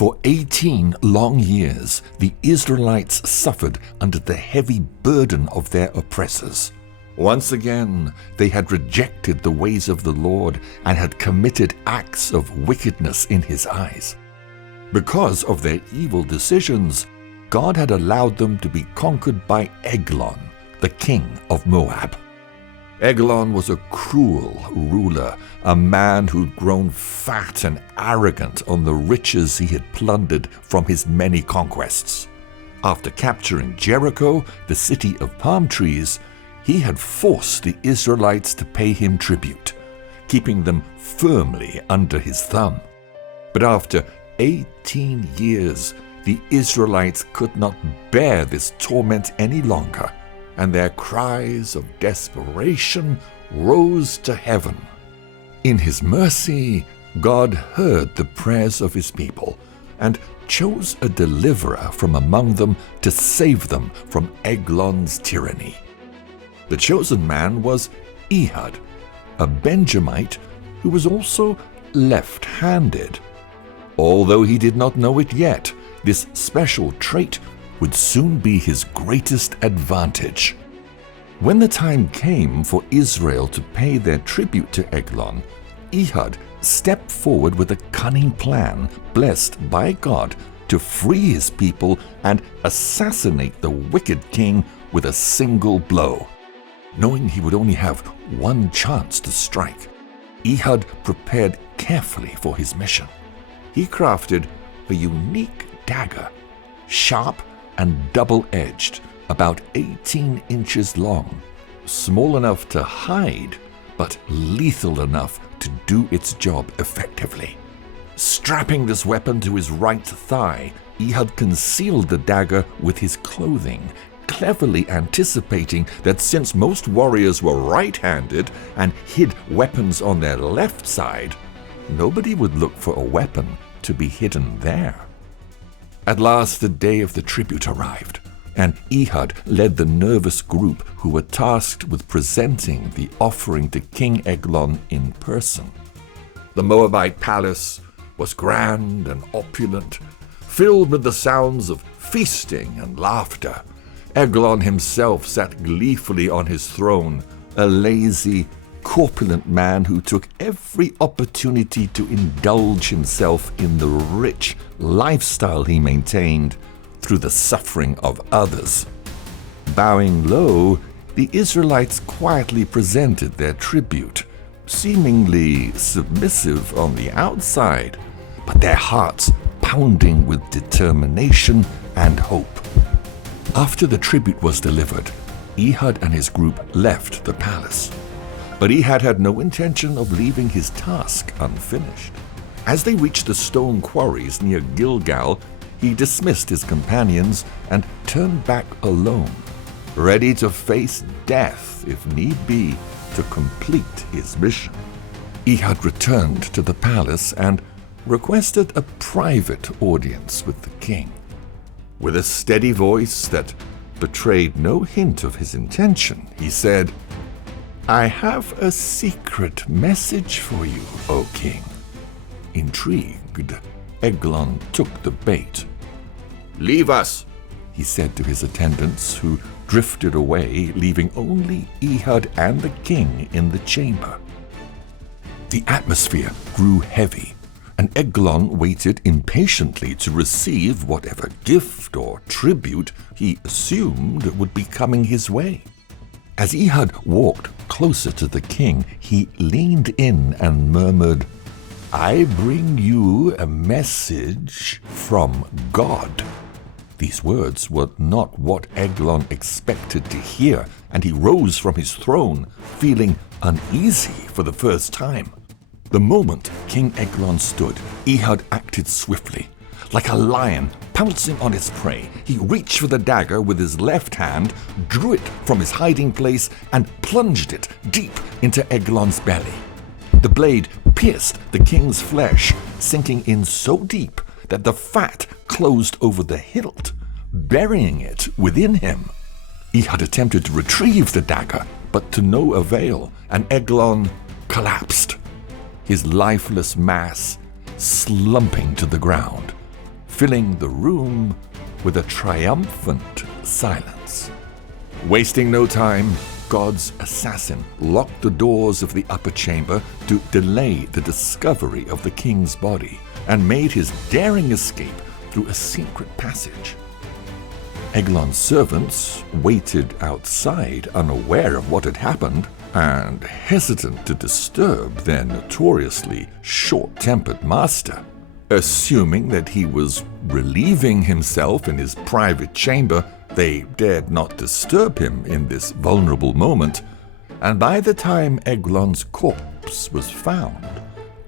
For 18 long years, the Israelites suffered under the heavy burden of their oppressors. Once again, they had rejected the ways of the Lord and had committed acts of wickedness in his eyes. Because of their evil decisions, God had allowed them to be conquered by Eglon, the king of Moab. Eglon was a cruel ruler, a man who'd grown fat and arrogant on the riches he had plundered from his many conquests. After capturing Jericho, the city of palm trees, he had forced the Israelites to pay him tribute, keeping them firmly under his thumb. But after 18 years, the Israelites could not bear this torment any longer, and their cries of desperation rose to heaven. In his mercy, God heard the prayers of his people and chose a deliverer from among them to save them from Eglon's tyranny. The chosen man was Ehud, a Benjamite who was also left-handed. Although he did not know it yet, this special trait would soon be his greatest advantage. When the time came for Israel to pay their tribute to Eglon, Ehud stepped forward with a cunning plan, blessed by God, to free his people and assassinate the wicked king with a single blow. Knowing he would only have one chance to strike, Ehud prepared carefully for his mission. He crafted a unique dagger, sharp and double-edged, about 18 inches long, small enough to hide, but lethal enough to do its job effectively. Strapping this weapon to his right thigh, Ehud concealed the dagger with his clothing, cleverly anticipating that since most warriors were right-handed and hid weapons on their left side, nobody would look for a weapon to be hidden there. At last the day of the tribute arrived, and Ehud led the nervous group who were tasked with presenting the offering to King Eglon in person. The Moabite palace was grand and opulent, filled with the sounds of feasting and laughter. Eglon himself sat gleefully on his throne, a lazy, corpulent man who took every opportunity to indulge himself in the rich lifestyle he maintained through the suffering of others. Bowing low, the Israelites quietly presented their tribute, seemingly submissive on the outside, but their hearts pounding with determination and hope. After the tribute was delivered, Ehud and his group left the palace. But Ehud had no intention of leaving his task unfinished. As they reached the stone quarries near Gilgal, he dismissed his companions and turned back alone, ready to face death if need be to complete his mission. Ehud returned to the palace and requested a private audience with the king. With a steady voice that betrayed no hint of his intention, he said, "I have a secret message for you, O king." Intrigued, Eglon took the bait. "Leave us," he said to his attendants, who drifted away, leaving only Ehud and the king in the chamber. The atmosphere grew heavy, and Eglon waited impatiently to receive whatever gift or tribute he assumed would be coming his way. As Ehud walked closer to the king, he leaned in and murmured, "I bring you a message from God." These words were not what Eglon expected to hear, and he rose from his throne, feeling uneasy for the first time. The moment King Eglon stood, Ehud acted swiftly. Like a lion pouncing on its prey, he reached for the dagger with his left hand, drew it from his hiding place, and plunged it deep into Eglon's belly. The blade pierced the king's flesh, sinking in so deep that the fat closed over the hilt, burying it within him. Ehud attempted to retrieve the dagger, but to no avail, and Eglon collapsed, his lifeless mass slumping to the ground. filling the room with a triumphant silence. Wasting no time, God's assassin locked the doors of the upper chamber to delay the discovery of the king's body and made his daring escape through a secret passage. Eglon's servants waited outside, unaware of what had happened and hesitant to disturb their notoriously short-tempered master. Assuming that he was relieving himself in his private chamber, they dared not disturb him in this vulnerable moment, and by the time Eglon's corpse was found,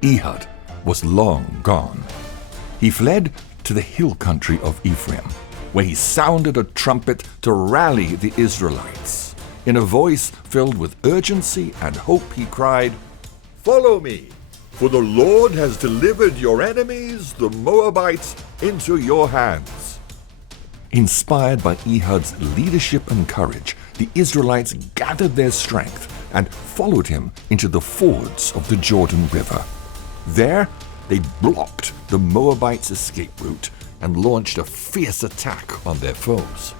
Ehud was long gone. He fled to the hill country of Ephraim, where he sounded a trumpet to rally the Israelites. In a voice filled with urgency and hope, he cried, "Follow me, for the Lord has delivered your enemies, the Moabites, into your hands." Inspired by Ehud's leadership and courage, the Israelites gathered their strength and followed him into the fords of the Jordan River. There, they blocked the Moabites' escape route and launched a fierce attack on their foes.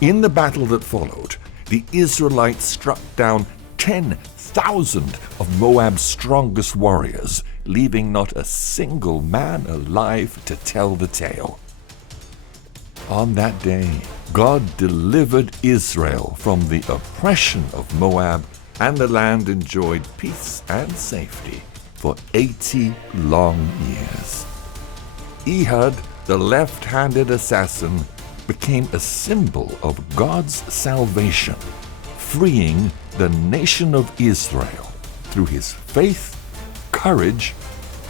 In the battle that followed, the Israelites struck down 10,000 of Moab's strongest warriors, leaving not a single man alive to tell the tale. On that day, God delivered Israel from the oppression of Moab, and the land enjoyed peace and safety for 80 long years. Ehud, the left-handed assassin, became a symbol of God's salvation, freeing the nation of Israel through his faith, courage,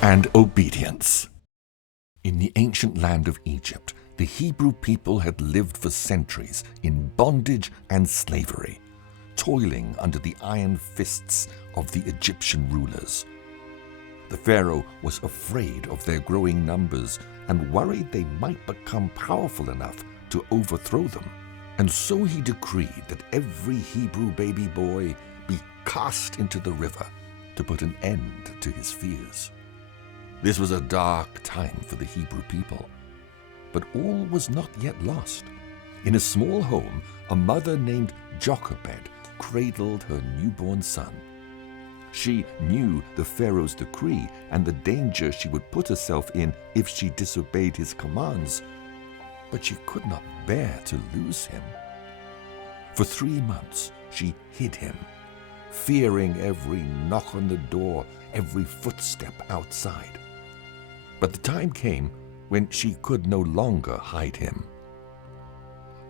and obedience. In the ancient land of Egypt, the Hebrew people had lived for centuries in bondage and slavery, toiling under the iron fists of the Egyptian rulers. The Pharaoh was afraid of their growing numbers and worried they might become powerful enough to overthrow them. And so he decreed that every Hebrew baby boy be cast into the river to put an end to his fears. This was a dark time for the Hebrew people. But all was not yet lost. In a small home, a mother named Jochebed cradled her newborn son. She knew the Pharaoh's decree and the danger she would put herself in if she disobeyed his commands, but she could not bear to lose him. For 3 months she hid him, fearing every knock on the door, every footstep outside. But the time came when she could no longer hide him.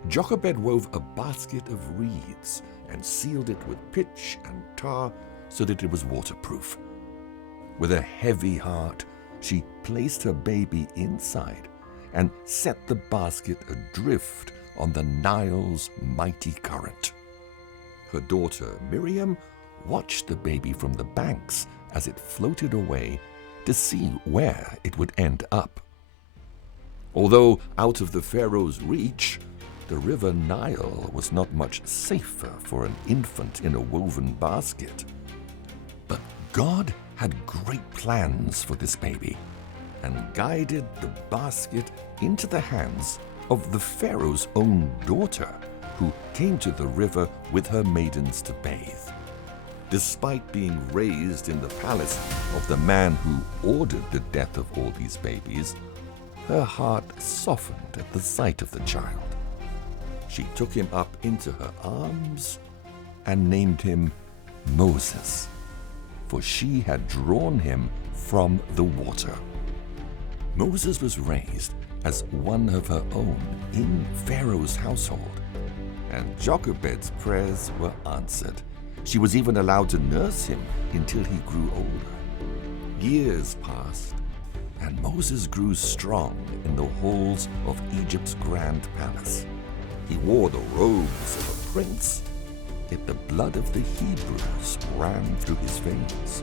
Jochebed wove a basket of reeds and sealed it with pitch and tar so that it was waterproof. With a heavy heart, she placed her baby inside and set the basket adrift on the Nile's mighty current. Her daughter Miriam watched the baby from the banks as it floated away to see where it would end up. Although out of the Pharaoh's reach, the river Nile was not much safer for an infant in a woven basket. But God had great plans for this baby and guided the basket into the hands of the Pharaoh's own daughter, who came to the river with her maidens to bathe. Despite being raised in the palace of the man who ordered the death of all these babies, her heart softened at the sight of the child. She took him up into her arms and named him Moses, for she had drawn him from the water. Moses was raised as one of her own in Pharaoh's household, and Jochebed's prayers were answered. She was even allowed to nurse him until he grew older. Years passed, and Moses grew strong in the halls of Egypt's grand palace. He wore the robes of a prince, yet the blood of the Hebrews ran through his veins.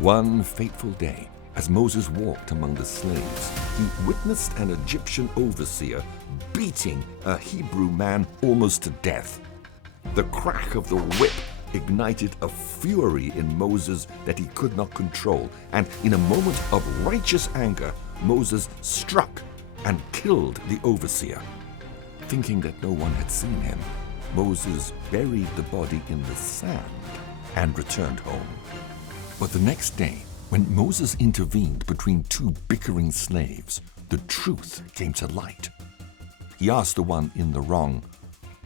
One fateful day, as Moses walked among the slaves, he witnessed an Egyptian overseer beating a Hebrew man almost to death. The crack of the whip ignited a fury in Moses that he could not control, and in a moment of righteous anger, Moses struck and killed the overseer. Thinking that no one had seen him, Moses buried the body in the sand and returned home. But the next day, when Moses intervened between two bickering slaves, the truth came to light. He asked the one in the wrong,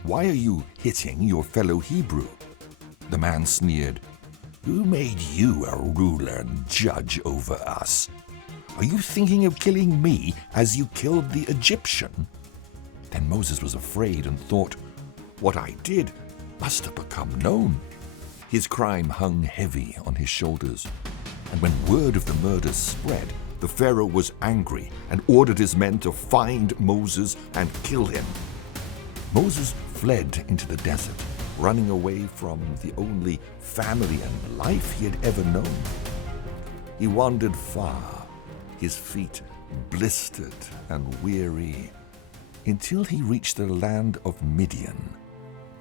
"Why are you hitting your fellow Hebrew?" The man sneered, "Who made you a ruler and judge over us? Are you thinking of killing me as you killed the Egyptian?" Then Moses was afraid and thought, "What I did must have become known." His crime hung heavy on his shoulders, and when word of the murder spread, the Pharaoh was angry and ordered his men to find Moses and kill him. Moses fled into the desert, running away from the only family and life he had ever known. He wandered far, his feet blistered and weary, until he reached the land of Midian.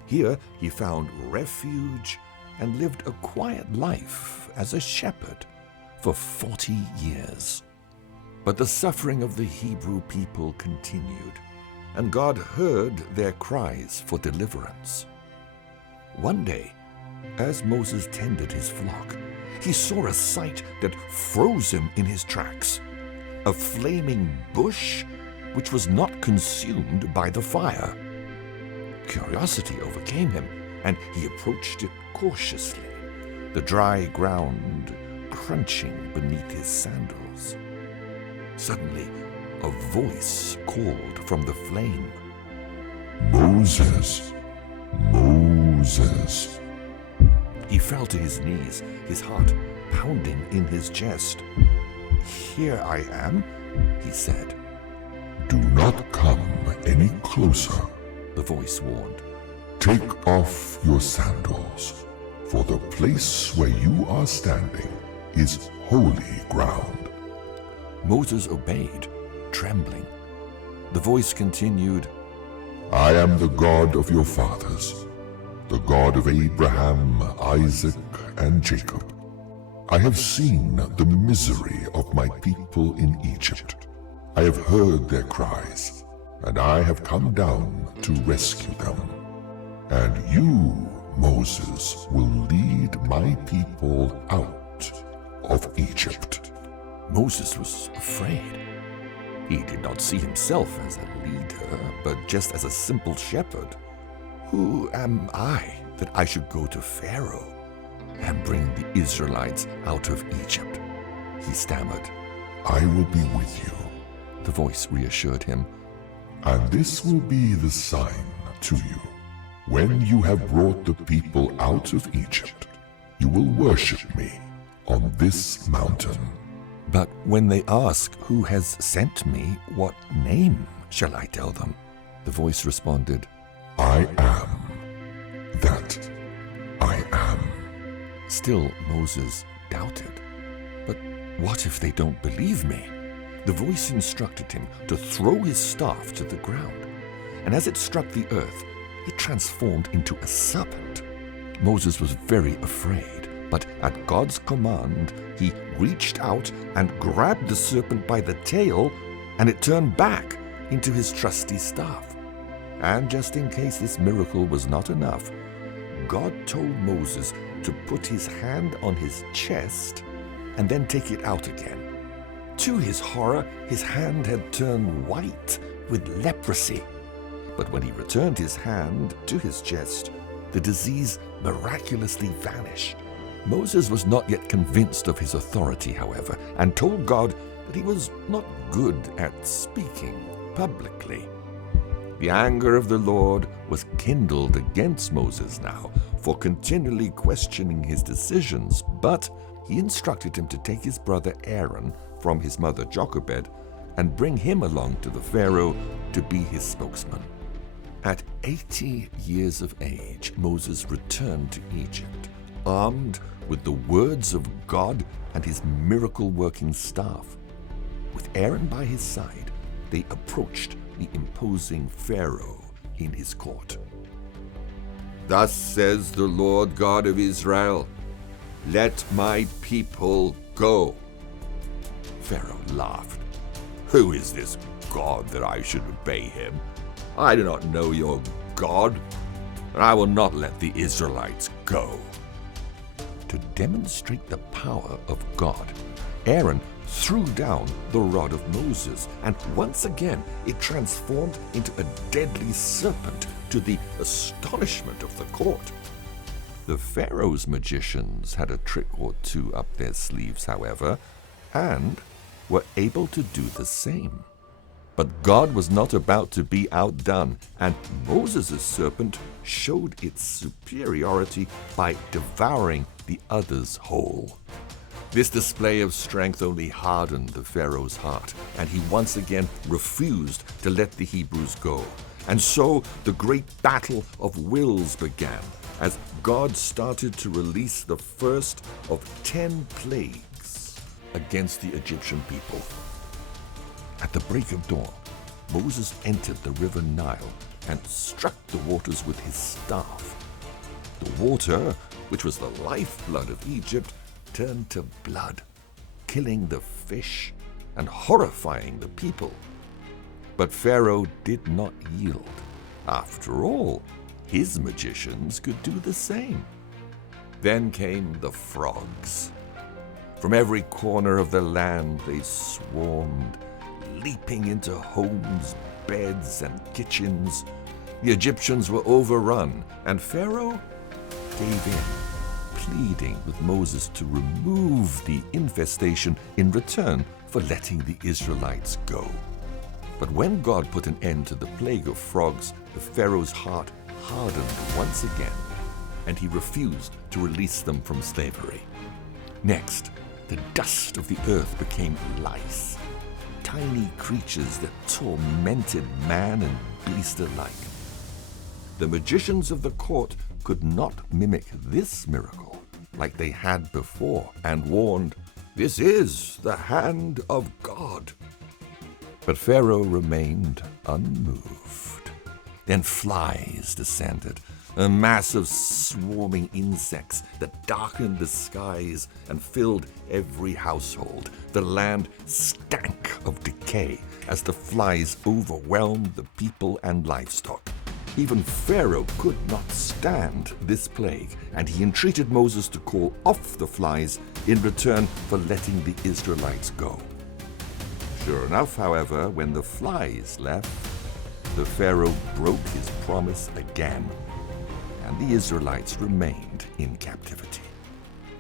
Here he found refuge and lived a quiet life as a shepherd for 40 years. But the suffering of the Hebrew people continued, and God heard their cries for deliverance. One day, as Moses tended his flock, he saw a sight that froze him in his tracks: a flaming bush which was not consumed by the fire. Curiosity overcame him, and he approached it cautiously, the dry ground crunching beneath his sandals. Suddenly, a voice called from the flame, "Moses, Moses." He fell to his knees, his heart pounding in his chest. "Here I am," he said. "Do not come any closer," the voice warned. "Take off your sandals, for the place where you are standing is holy ground." Moses obeyed, trembling. The voice continued, "I am the God of your fathers, the God of Abraham, Isaac, and Jacob. I have seen the misery of my people in Egypt. I have heard their cries, and I have come down to rescue them. And you, Moses, will lead my people out of Egypt." Moses was afraid. He did not see himself as a leader, but just as a simple shepherd. "Who am I that I should go to Pharaoh and bring the Israelites out of Egypt?" he stammered. "I will be with you," the voice reassured him. "and this will be the sign to you. When you have brought the people out of Egypt, you will worship me on this mountain." But when they ask who has sent me, what name shall I tell them? The voice responded, "I am that I am." Still Moses doubted. But what if they don't believe me? The voice instructed him to throw his staff to the ground, and as it struck the earth, it transformed into a serpent. Moses was very afraid, but at God's command, he reached out and grabbed the serpent by the tail, and it turned back into his trusty staff. And just in case this miracle was not enough, God told Moses to put his hand on his chest and then take it out again. To his horror, his hand had turned white with leprosy. But when he returned his hand to his chest, the disease miraculously vanished. Moses was not yet convinced of his authority, however, and told God that he was not good at speaking publicly. The anger of the Lord was kindled against Moses now for continually questioning his decisions, but he instructed him to take his brother Aaron from his mother Jochebed and bring him along to the Pharaoh to be his spokesman. At 80 years of age, Moses returned to Egypt, armed with the words of God and his miracle-working staff. With Aaron by his side, they approached the imposing Pharaoh in his court. "Thus says the Lord God of Israel, let my people go." Pharaoh laughed. "Who is this God that I should obey him. I do not know your God, and I will not let the Israelites go." To demonstrate the power of God, Aaron threw down the rod of Moses, and once again it transformed into a deadly serpent, to the astonishment of the court. The Pharaoh's magicians had a trick or two up their sleeves, however, and were able to do the same. But God was not about to be outdone, and Moses' serpent showed its superiority by devouring the others whole. This display of strength only hardened the Pharaoh's heart, and he once again refused to let the Hebrews go. And so the great battle of wills began, as God started to release the first of 10 plagues against the Egyptian people. At the break of dawn, Moses entered the river Nile and struck the waters with his staff. The water, which was the lifeblood of Egypt, turned to blood, killing the fish and horrifying the people. But Pharaoh did not yield. After all, his magicians could do the same. Then came the frogs. From every corner of the land they swarmed, leaping into homes, beds, and kitchens. The Egyptians were overrun, and Pharaoh gave in, pleading with Moses to remove the infestation in return for letting the Israelites go. But when God put an end to the plague of frogs, the Pharaoh's heart hardened once again, and he refused to release them from slavery. Next, the dust of the earth became lice, tiny creatures that tormented man and beast alike. The magicians of the court could not mimic this miracle like they had before, and warned, "This is the hand of God." But Pharaoh remained unmoved. Then flies descended, a mass of swarming insects that darkened the skies and filled every household. The land stank of decay as the flies overwhelmed the people and livestock. Even Pharaoh could not stand this plague, and he entreated Moses to call off the flies in return for letting the Israelites go. Sure enough, however, when the flies left, the Pharaoh broke his promise again, and the Israelites remained in captivity.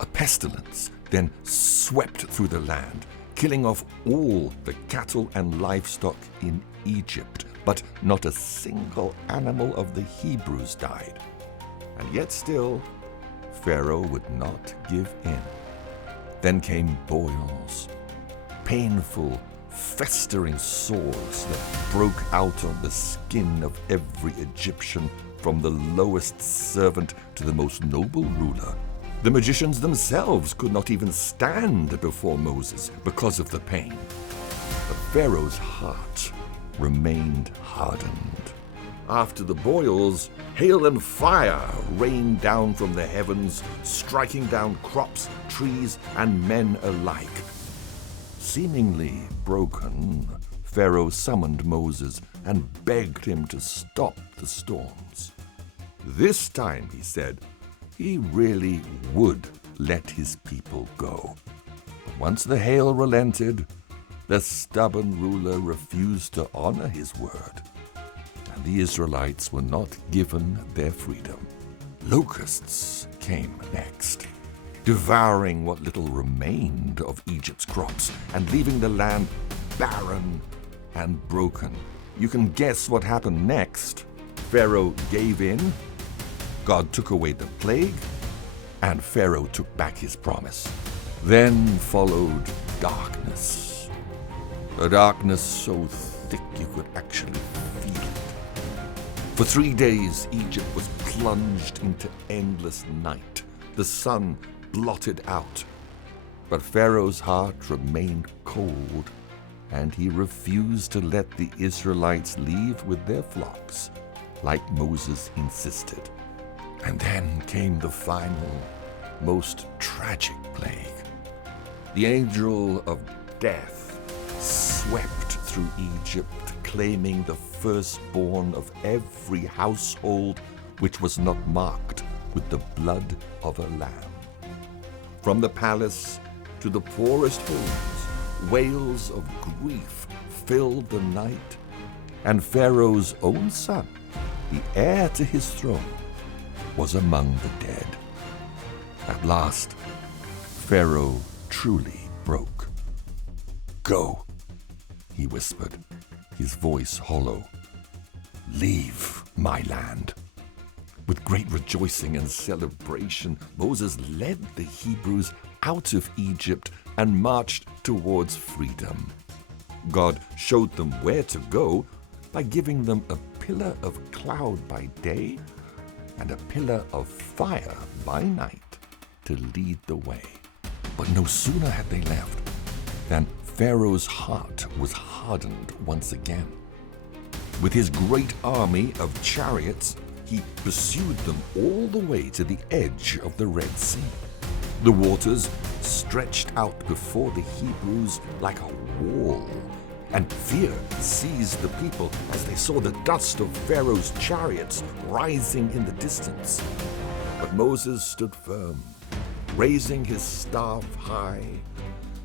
A pestilence then swept through the land, killing off all the cattle and livestock in Egypt, but not a single animal of the Hebrews died. And yet still, Pharaoh would not give in. Then came boils, painful, festering sores that broke out on the skin of every Egyptian, from the lowest servant to the most noble ruler. The magicians themselves could not even stand before Moses because of the pain. But Pharaoh's heart remained hardened. After the boils, hail and fire rained down from the heavens, striking down crops, trees, and men alike. Seemingly broken, Pharaoh summoned Moses and begged him to stop the storms. This time, he said, he really would let his people go. But once the hail relented, the stubborn ruler refused to honor his word, and the Israelites were not given their freedom. Locusts came next, devouring what little remained of Egypt's crops and leaving the land barren and broken. You can guess what happened next. Pharaoh gave in, God took away the plague, and Pharaoh took back his promise. Then followed darkness. A darkness so thick you could actually feel it. For 3 days, Egypt was plunged into endless night, the sun blotted out. But Pharaoh's heart remained cold, and he refused to let the Israelites leave with their flocks, like Moses insisted. And then came the final, most tragic plague. The angel of death swept through Egypt, claiming the firstborn of every household which was not marked with the blood of a lamb. From the palace to the poorest homes, wails of grief filled the night, and Pharaoh's own son, the heir to his throne, was among the dead. At last, Pharaoh truly broke. "Go," he whispered, his voice hollow. "Leave my land." With great rejoicing and celebration, Moses led the Hebrews out of Egypt and marched towards freedom. God showed them where to go by giving them a pillar of cloud by day and a pillar of fire by night to lead the way. But no sooner had they left than Pharaoh's heart was hardened once again. With his great army of chariots, he pursued them all the way to the edge of the Red Sea. The waters stretched out before the Hebrews like a wall, and fear seized the people as they saw the dust of Pharaoh's chariots rising in the distance. But Moses stood firm, raising his staff high.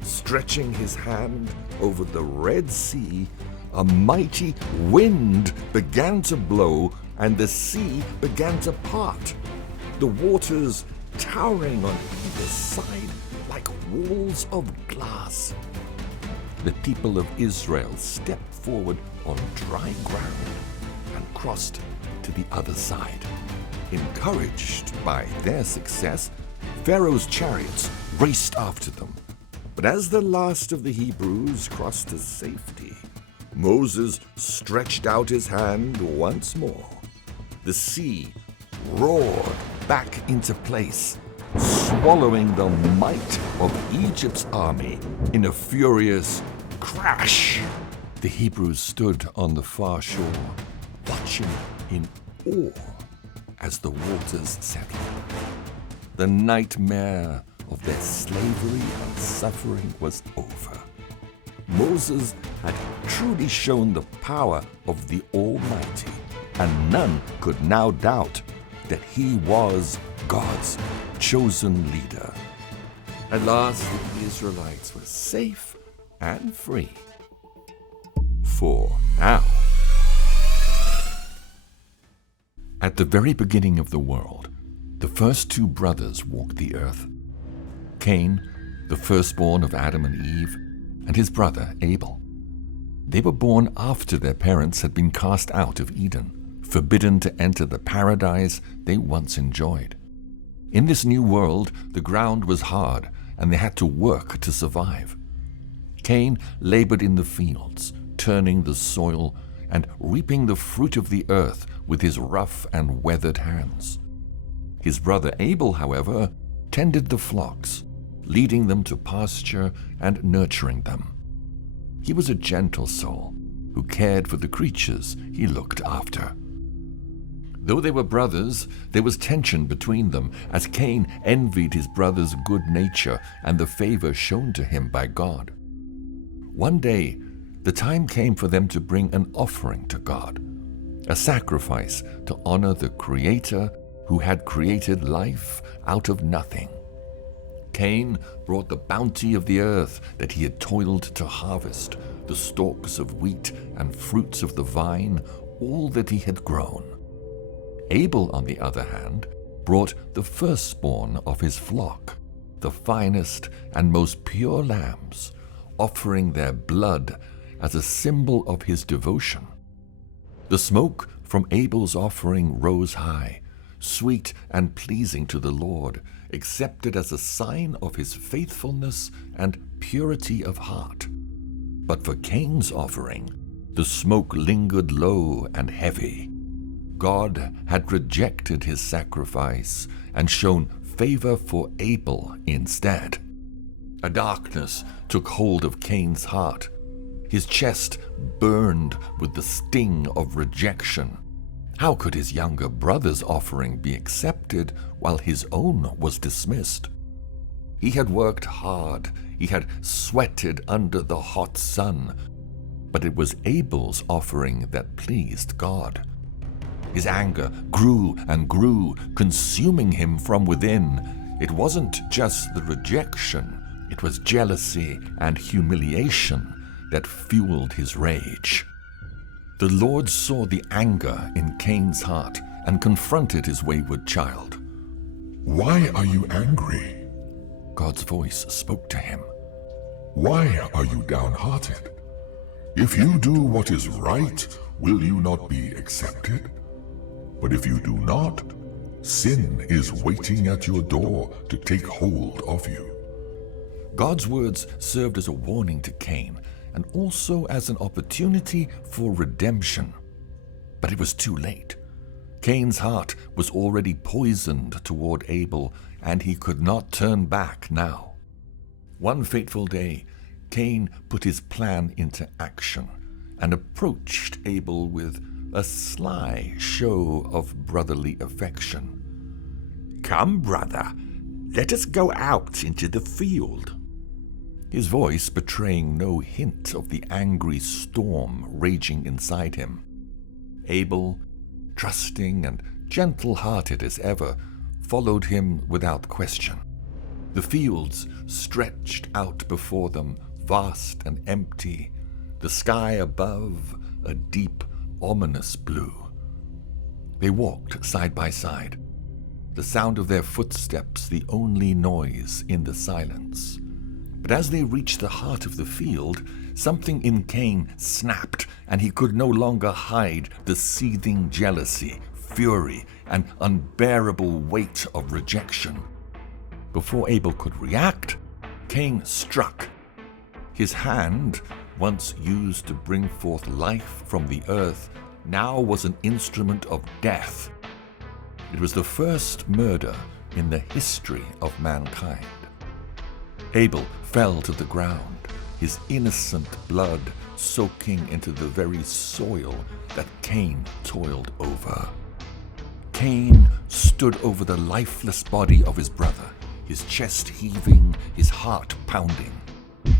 Stretching his hand over the Red Sea, a mighty wind began to blow, and the sea began to part, the waters towering on either side like walls of glass. The people of Israel stepped forward on dry ground and crossed to the other side. Encouraged by their success, Pharaoh's chariots raced after them. But as the last of the Hebrews crossed to safety, Moses stretched out his hand once more. The sea roared back into place, swallowing the might of Egypt's army in a furious crash. The Hebrews stood on the far shore, watching in awe as the waters settled. The nightmare of their slavery and suffering was over. Moses had truly shown the power of the Almighty, and none could now doubt that he was God's chosen leader. At last, the Israelites were safe and free. For now. At the very beginning of the world, the first two brothers walked the earth. Cain, the firstborn of Adam and Eve, and his brother Abel. They were born after their parents had been cast out of Eden, forbidden to enter the paradise they once enjoyed. In this new world, the ground was hard, and they had to work to survive. Cain labored in the fields, turning the soil and reaping the fruit of the earth with his rough and weathered hands. His brother Abel, however, tended the flocks, leading them to pasture and nurturing them. He was a gentle soul who cared for the creatures he looked after. Though they were brothers, there was tension between them, as Cain envied his brother's good nature and the favor shown to him by God. One day, the time came for them to bring an offering to God, a sacrifice to honor the Creator who had created life out of nothing. Cain brought the bounty of the earth that he had toiled to harvest, the stalks of wheat and fruits of the vine, all that he had grown. Abel, on the other hand, brought the firstborn of his flock, the finest and most pure lambs, offering their blood as a symbol of his devotion. The smoke from Abel's offering rose high, sweet and pleasing to the Lord, accepted as a sign of his faithfulness and purity of heart. But for Cain's offering, the smoke lingered low and heavy. God had rejected his sacrifice and shown favor for Abel instead. A darkness took hold of Cain's heart. His chest burned with the sting of rejection. How could his younger brother's offering be accepted while his own was dismissed? He had worked hard, he had sweated under the hot sun, but it was Abel's offering that pleased God. His anger grew and grew, consuming him from within. It wasn't just the rejection, it was jealousy and humiliation that fueled his rage. The Lord saw the anger in Cain's heart and confronted his wayward child. Why are you angry? God's voice spoke to him. Why are you downhearted? If you do what is right, will you not be accepted? But if you do not, sin is waiting at your door to take hold of you. God's words served as a warning to Cain and also as an opportunity for redemption. But it was too late. Cain's heart was already poisoned toward Abel, and he could not turn back now. One fateful day, Cain put his plan into action and approached Abel with a sly show of brotherly affection. "Come, brother, let us go out into the field." His voice betraying no hint of the angry storm raging inside him. Abel, trusting and gentle-hearted as ever, followed him without question. The fields stretched out before them, vast and empty, the sky above a deep, ominous blue. They walked side by side, the sound of their footsteps the only noise in the silence. But as they reached the heart of the field, something in Cain snapped, and he could no longer hide the seething jealousy, fury, and unbearable weight of rejection. Before Abel could react, Cain struck. His hand, once used to bring forth life from the earth, now was an instrument of death. It was the first murder in the history of mankind. Abel fell to the ground, his innocent blood soaking into the very soil that Cain toiled over. Cain stood over the lifeless body of his brother, his chest heaving, his heart pounding.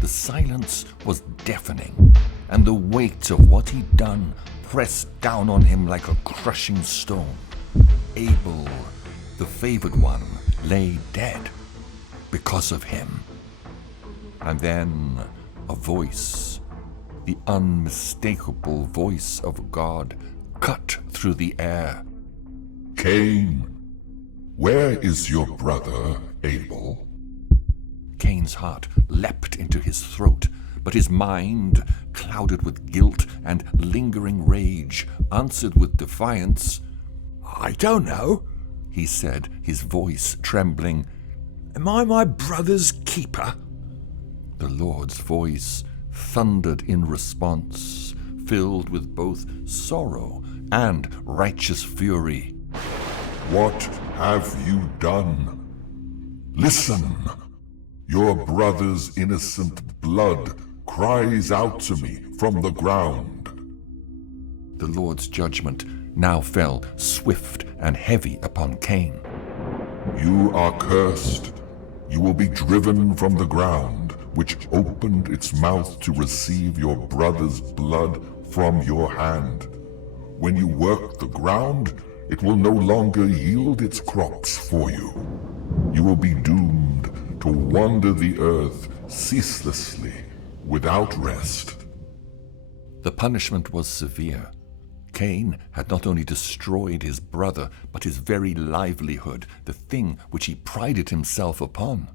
The silence was deafening, and the weight of what he'd done pressed down on him like a crushing stone. Abel, the favored one, lay dead because of him. And then a voice, the unmistakable voice of God, cut through the air. Cain, where is your brother Abel? Cain's heart leapt into his throat, but his mind, clouded with guilt and lingering rage, answered with defiance. "I don't know," he said, his voice trembling. "Am I my brother's keeper?" The Lord's voice thundered in response, filled with both sorrow and righteous fury. What have you done? Listen, your brother's innocent blood cries out to me from the ground. The Lord's judgment now fell swift and heavy upon Cain. You are cursed. You will be driven from the ground, which opened its mouth to receive your brother's blood from your hand. When you work the ground, it will no longer yield its crops for you. You will be doomed to wander the earth ceaselessly, without rest. The punishment was severe. Cain had not only destroyed his brother, but his very livelihood, the thing which he prided himself upon.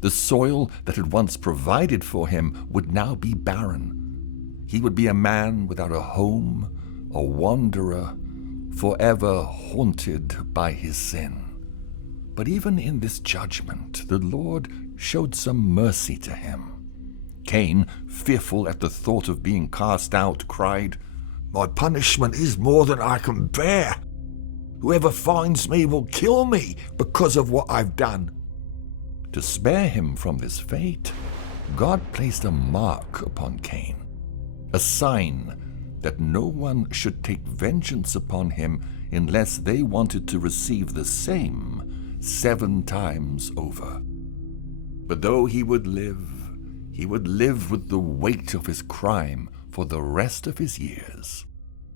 The soil that had once provided for him would now be barren. He would be a man without a home, a wanderer, forever haunted by his sin. But even in this judgment, the Lord showed some mercy to him. Cain, fearful at the thought of being cast out, cried, "My punishment is more than I can bear. Whoever finds me will kill me because of what I've done." To spare him from this fate, God placed a mark upon Cain, a sign that no one should take vengeance upon him unless they wanted to receive the same 7 times over. But though he would live with the weight of his crime for the rest of his years.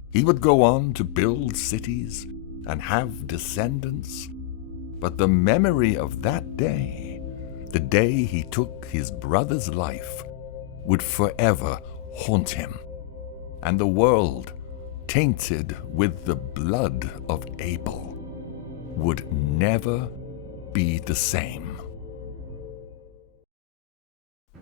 He would go on to build cities and have descendants, but the memory of that day, the day he took his brother's life, would forever haunt him, and the world, tainted with the blood of Abel, would never be the same.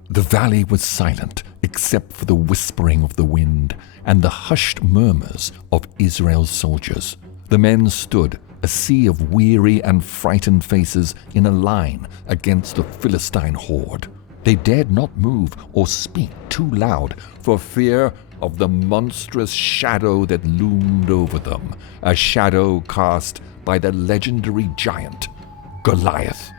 The valley was silent except for the whispering of the wind and the hushed murmurs of Israel's soldiers. The men stood, a sea of weary and frightened faces, in a line against the Philistine horde. They dared not move or speak too loud for fear of the monstrous shadow that loomed over them, a shadow cast by the legendary giant, Goliath.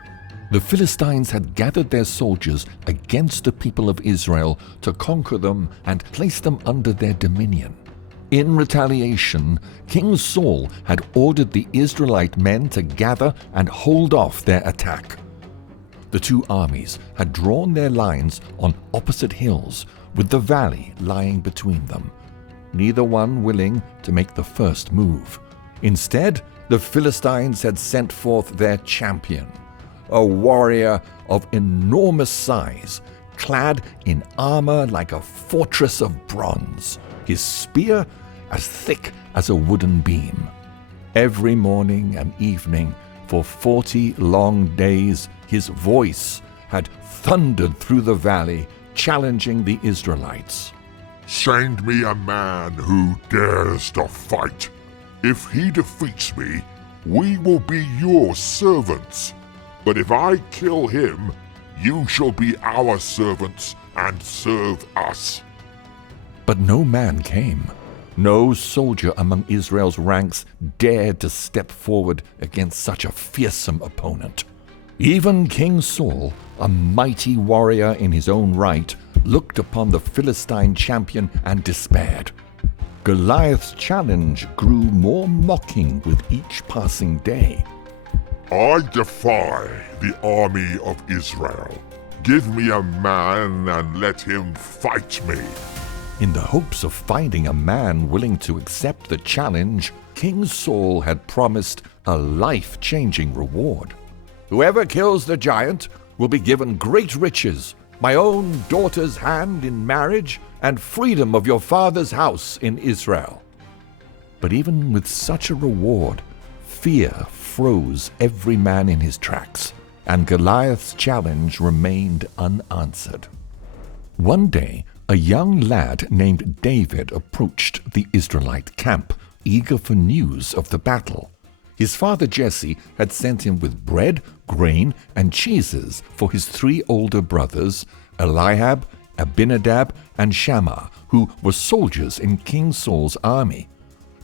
The Philistines had gathered their soldiers against the people of Israel to conquer them and place them under their dominion. In retaliation, King Saul had ordered the Israelite men to gather and hold off their attack. The two armies had drawn their lines on opposite hills, with the valley lying between them, neither one willing to make the first move. Instead, the Philistines had sent forth their champion, a warrior of enormous size, clad in armor like a fortress of bronze, his spear as thick as a wooden beam. Every morning and evening, for 40 long days, his voice had thundered through the valley, challenging the Israelites. Send me a man who dares to fight. If he defeats me, we will be your servants. But if I kill him, you shall be our servants and serve us. But no man came. No soldier among Israel's ranks dared to step forward against such a fearsome opponent. Even King Saul, a mighty warrior in his own right, looked upon the Philistine champion and despaired. Goliath's challenge grew more mocking with each passing day. I defy the army of Israel. Give me a man and let him fight me. In the hopes of finding a man willing to accept the challenge, King Saul had promised a life-changing reward. Whoever kills the giant will be given great riches, my own daughter's hand in marriage, and freedom of your father's house in Israel. But even with such a reward, fear froze every man in his tracks, and Goliath's challenge remained unanswered. One day, a young lad named David approached the Israelite camp, eager for news of the battle. His father Jesse had sent him with bread, grain, and cheeses for his 3 older brothers, Eliab, Abinadab, and Shammah, who were soldiers in King Saul's army.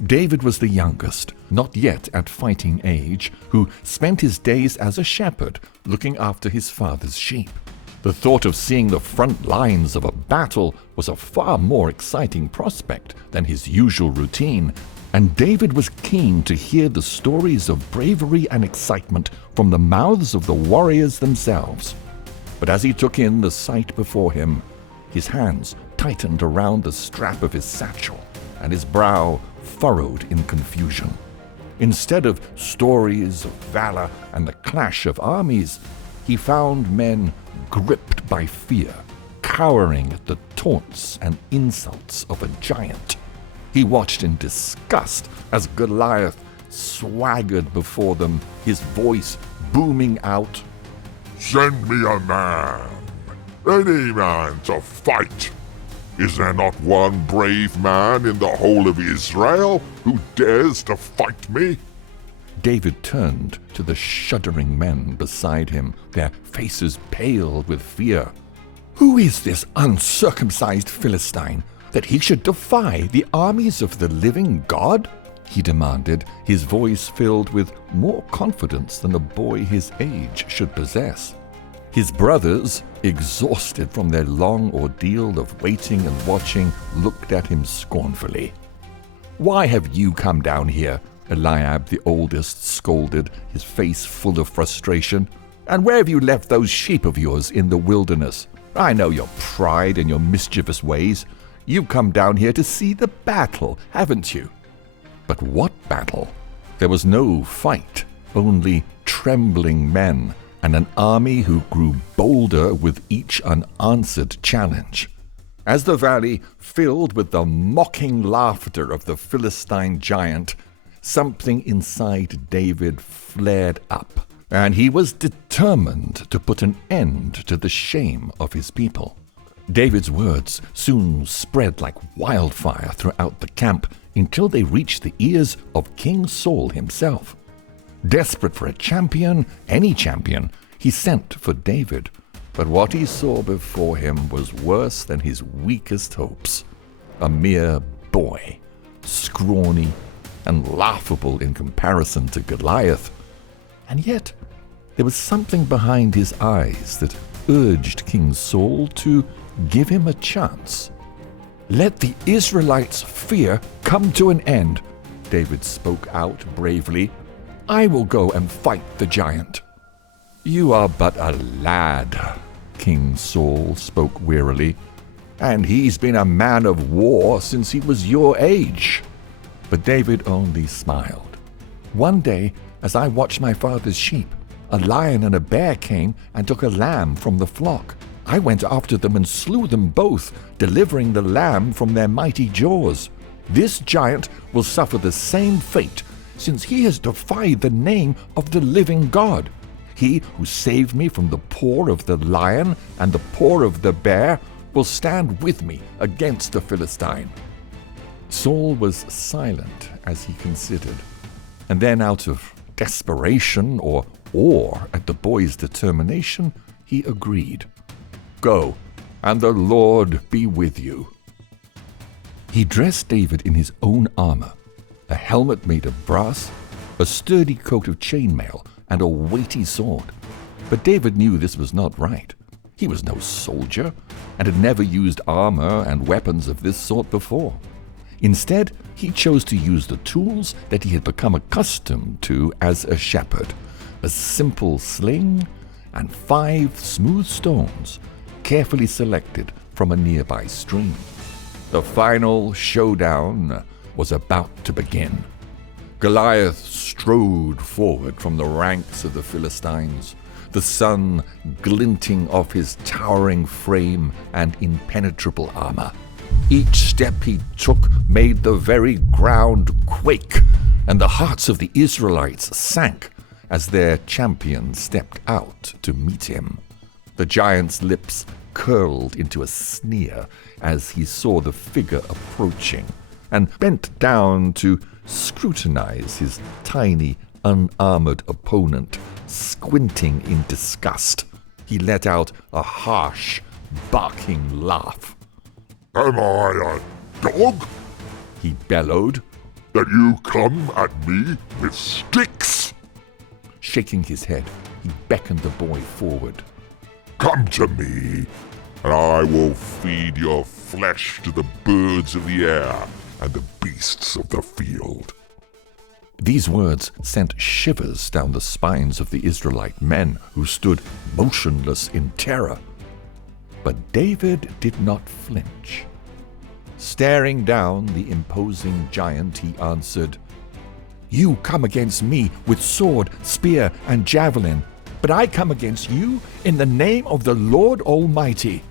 David was the youngest, not yet at fighting age, who spent his days as a shepherd, looking after his father's sheep. The thought of seeing the front lines of a battle was a far more exciting prospect than his usual routine, and David was keen to hear the stories of bravery and excitement from the mouths of the warriors themselves. But as he took in the sight before him, his hands tightened around the strap of his satchel, and his brow furrowed in confusion. Instead of stories of valor and the clash of armies, he found men gripped by fear, cowering at the taunts and insults of a giant. He watched in disgust as Goliath swaggered before them, his voice booming out, Send me a man, any man to fight. Is there not one brave man in the whole of Israel who dares to fight me? David turned to the shuddering men beside him, their faces pale with fear. Who is this uncircumcised Philistine, that he should defy the armies of the living God? He demanded, his voice filled with more confidence than a boy his age should possess. His brothers, exhausted from their long ordeal of waiting and watching, looked at him scornfully. Why have you come down here? Eliab, the oldest, scolded, his face full of frustration. And where have you left those sheep of yours in the wilderness? I know your pride and your mischievous ways. You've come down here to see the battle, haven't you? But what battle? There was no fight, only trembling men, and an army who grew bolder with each unanswered challenge. As the valley filled with the mocking laughter of the Philistine giant, something inside David flared up, and he was determined to put an end to the shame of his people. David's words soon spread like wildfire throughout the camp until they reached the ears of King Saul himself. Desperate for a champion, any champion, he sent for David. But what he saw before him was worse than his weakest hopes. A mere boy, scrawny and laughable in comparison to Goliath. And yet, there was something behind his eyes that urged King Saul to give him a chance. "Let the Israelites' fear come to an end," David spoke out bravely. "I will go and fight the giant." "You are but a lad," King Saul spoke wearily, "and he's been a man of war since he was your age." But David only smiled. "One day, as I watched my father's sheep, a lion and a bear came and took a lamb from the flock. I went after them and slew them both, delivering the lamb from their mighty jaws. This giant will suffer the same fate, since he has defied the name of the living God. He who saved me from the paw of the lion and the paw of the bear will stand with me against the Philistine." Saul was silent as he considered, and then out of desperation or awe at the boy's determination, he agreed. "Go, and the Lord be with you." He dressed David in his own armor, a helmet made of brass, a sturdy coat of chainmail, and a weighty sword. But David knew this was not right. He was no soldier, and had never used armor and weapons of this sort before. Instead, he chose to use the tools that he had become accustomed to as a shepherd, a simple sling and 5 smooth stones, carefully selected from a nearby stream. The final showdown was about to begin. Goliath strode forward from the ranks of the Philistines, the sun glinting off his towering frame and impenetrable armor. Each step he took made the very ground quake, and the hearts of the Israelites sank as their champion stepped out to meet him. The giant's lips curled into a sneer as he saw the figure approaching, and bent down to scrutinize his tiny, unarmored opponent, squinting in disgust. He let out a harsh, barking laugh. Am I a dog? He bellowed. That you come at me with sticks? Shaking his head, he beckoned the boy forward. Come to me, and I will feed your flesh to the birds of the air and the beasts of the field. These words sent shivers down the spines of the Israelite men who stood motionless in terror. But David did not flinch. Staring down the imposing giant, he answered, "You come against me with sword, spear, and javelin, but I come against you in the name of the Lord Almighty.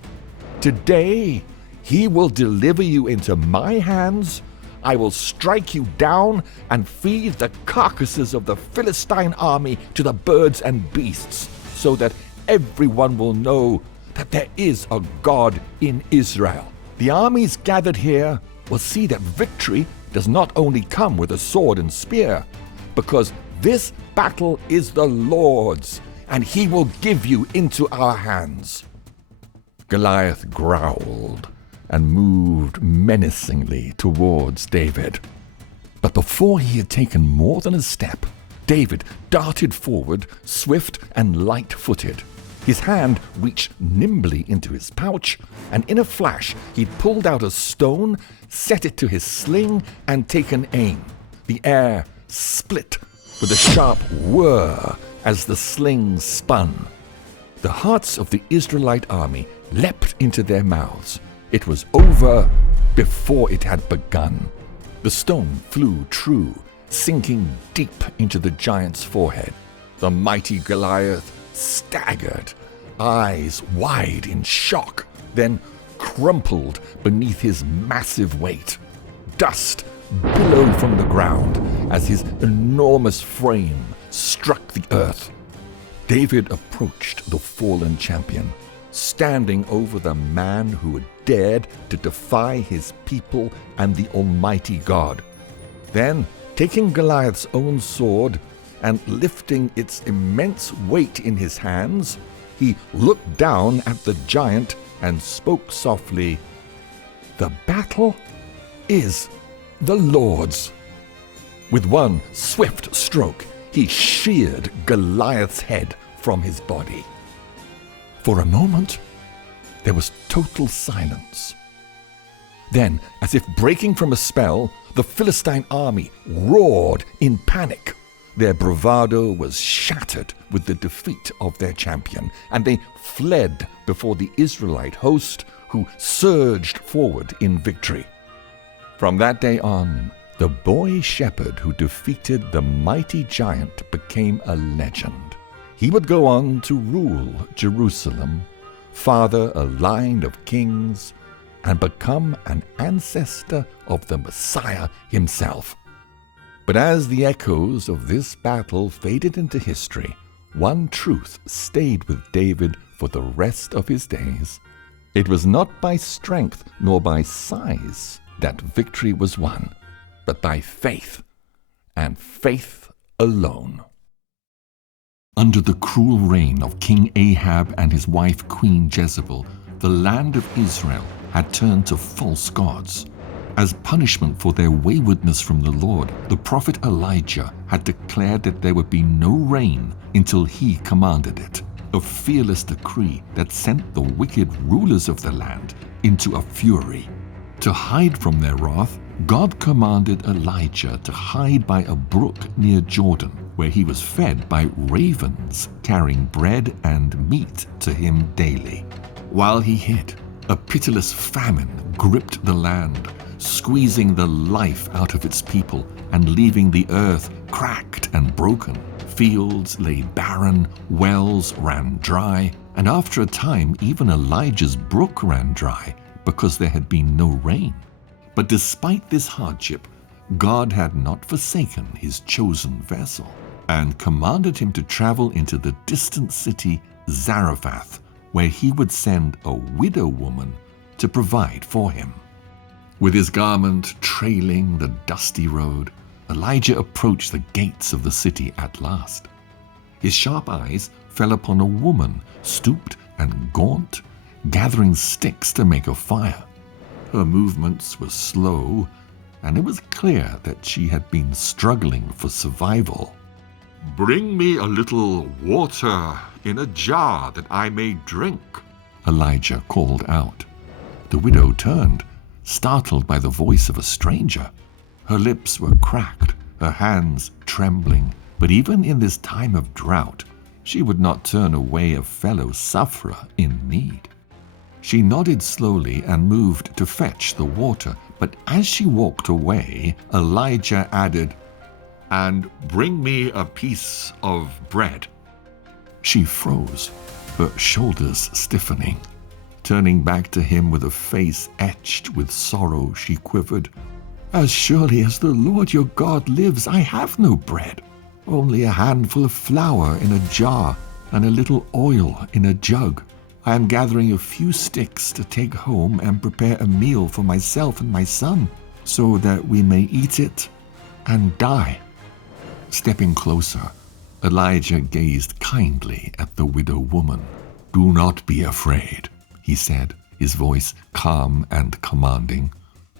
Today he will deliver you into my hands. I will strike you down and feed the carcasses of the Philistine army to the birds and beasts, so that everyone will know that there is a God in Israel. The armies gathered here will see that victory does not only come with a sword and spear, because this battle is the Lord's, and he will give you into our hands." Goliath growled and moved menacingly towards David. But before he had taken more than a step, David darted forward, swift and light-footed. His hand reached nimbly into his pouch, and in a flash he pulled out a stone, set it to his sling, and taken aim. The air split with a sharp whir as the sling spun. The hearts of the Israelite army leapt into their mouths, It was over before it had begun. The stone flew true, sinking deep into the giant's forehead. The mighty Goliath staggered, eyes wide in shock, then crumpled beneath his massive weight. Dust billowed from the ground as his enormous frame struck the earth. David approached the fallen champion, standing over the man who had dared to defy his people and the Almighty God. Then, taking Goliath's own sword and lifting its immense weight in his hands, he looked down at the giant and spoke softly, "The battle is the Lord's." With one swift stroke, he sheared Goliath's head from his body. For a moment, there was total silence. Then, as if breaking from a spell, the Philistine army roared in panic. Their bravado was shattered with the defeat of their champion, and they fled before the Israelite host, who surged forward in victory. From that day on, the boy shepherd who defeated the mighty giant became a legend. He would go on to rule Jerusalem, father a line of kings, and become an ancestor of the Messiah himself. But as the echoes of this battle faded into history, one truth stayed with David for the rest of his days. It was not by strength nor by size that victory was won, but by faith, and faith alone. Under the cruel reign of King Ahab and his wife Queen Jezebel, the land of Israel had turned to false gods. As punishment for their waywardness from the Lord, the prophet Elijah had declared that there would be no rain until he commanded it, a fearless decree that sent the wicked rulers of the land into a fury. To hide from their wrath, God commanded Elijah to hide by a brook near Jordan, where he was fed by ravens carrying bread and meat to him daily. While he hid, a pitiless famine gripped the land, squeezing the life out of its people and leaving the earth cracked and broken. Fields lay barren, wells ran dry, and after a time even Elijah's brook ran dry because there had been no rain. But despite this hardship, God had not forsaken his chosen vessel and commanded him to travel into the distant city Zarephath, where he would send a widow woman to provide for him. With his garment trailing the dusty road, Elijah approached the gates of the city at last. His sharp eyes fell upon a woman, stooped and gaunt, gathering sticks to make a fire. Her movements were slow, and it was clear that she had been struggling for survival. "Bring me a little water in a jar that I may drink," Elijah called out. The widow turned, startled by the voice of a stranger. Her lips were cracked, her hands trembling, but even in this time of drought, she would not turn away a fellow sufferer in need. She nodded slowly and moved to fetch the water, but as she walked away, Elijah added, "And bring me a piece of bread." She froze, her shoulders stiffening. Turning back to him with a face etched with sorrow, she quivered, "As surely as the Lord your God lives, I have no bread, only a handful of flour in a jar and a little oil in a jug. I am gathering a few sticks to take home and prepare a meal for myself and my son, so that we may eat it and die." Stepping closer, Elijah gazed kindly at the widow woman. "Do not be afraid," he said, his voice calm and commanding.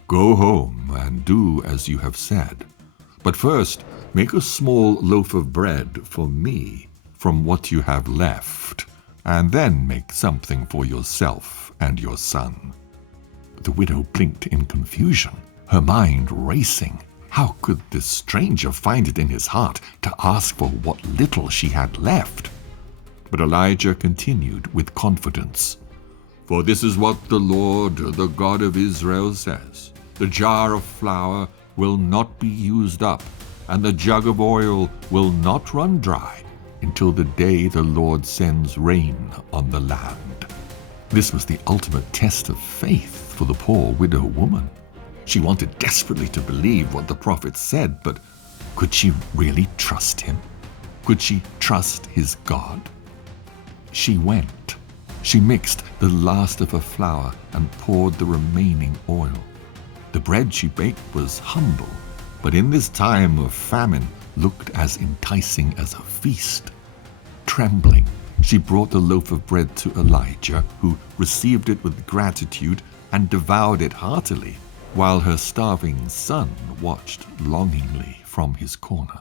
"Go home and do as you have said. But first, make a small loaf of bread for me from what you have left, and then make something for yourself and your son." The widow blinked in confusion, her mind racing. How could this stranger find it in his heart to ask for what little she had left? But Elijah continued with confidence. For this is what the Lord, the God of Israel, says. The jar of flour will not be used up, and the jug of oil will not run dry until the day the Lord sends rain on the land." This was the ultimate test of faith for the poor widow woman. She wanted desperately to believe what the prophet said, but could she really trust him? Could she trust his God? She went. She mixed the last of her flour and poured the remaining oil. The bread she baked was humble, but in this time of famine looked as enticing as a feast. Trembling, she brought the loaf of bread to Elijah, who received it with gratitude and devoured it heartily, while her starving son watched longingly from his corner.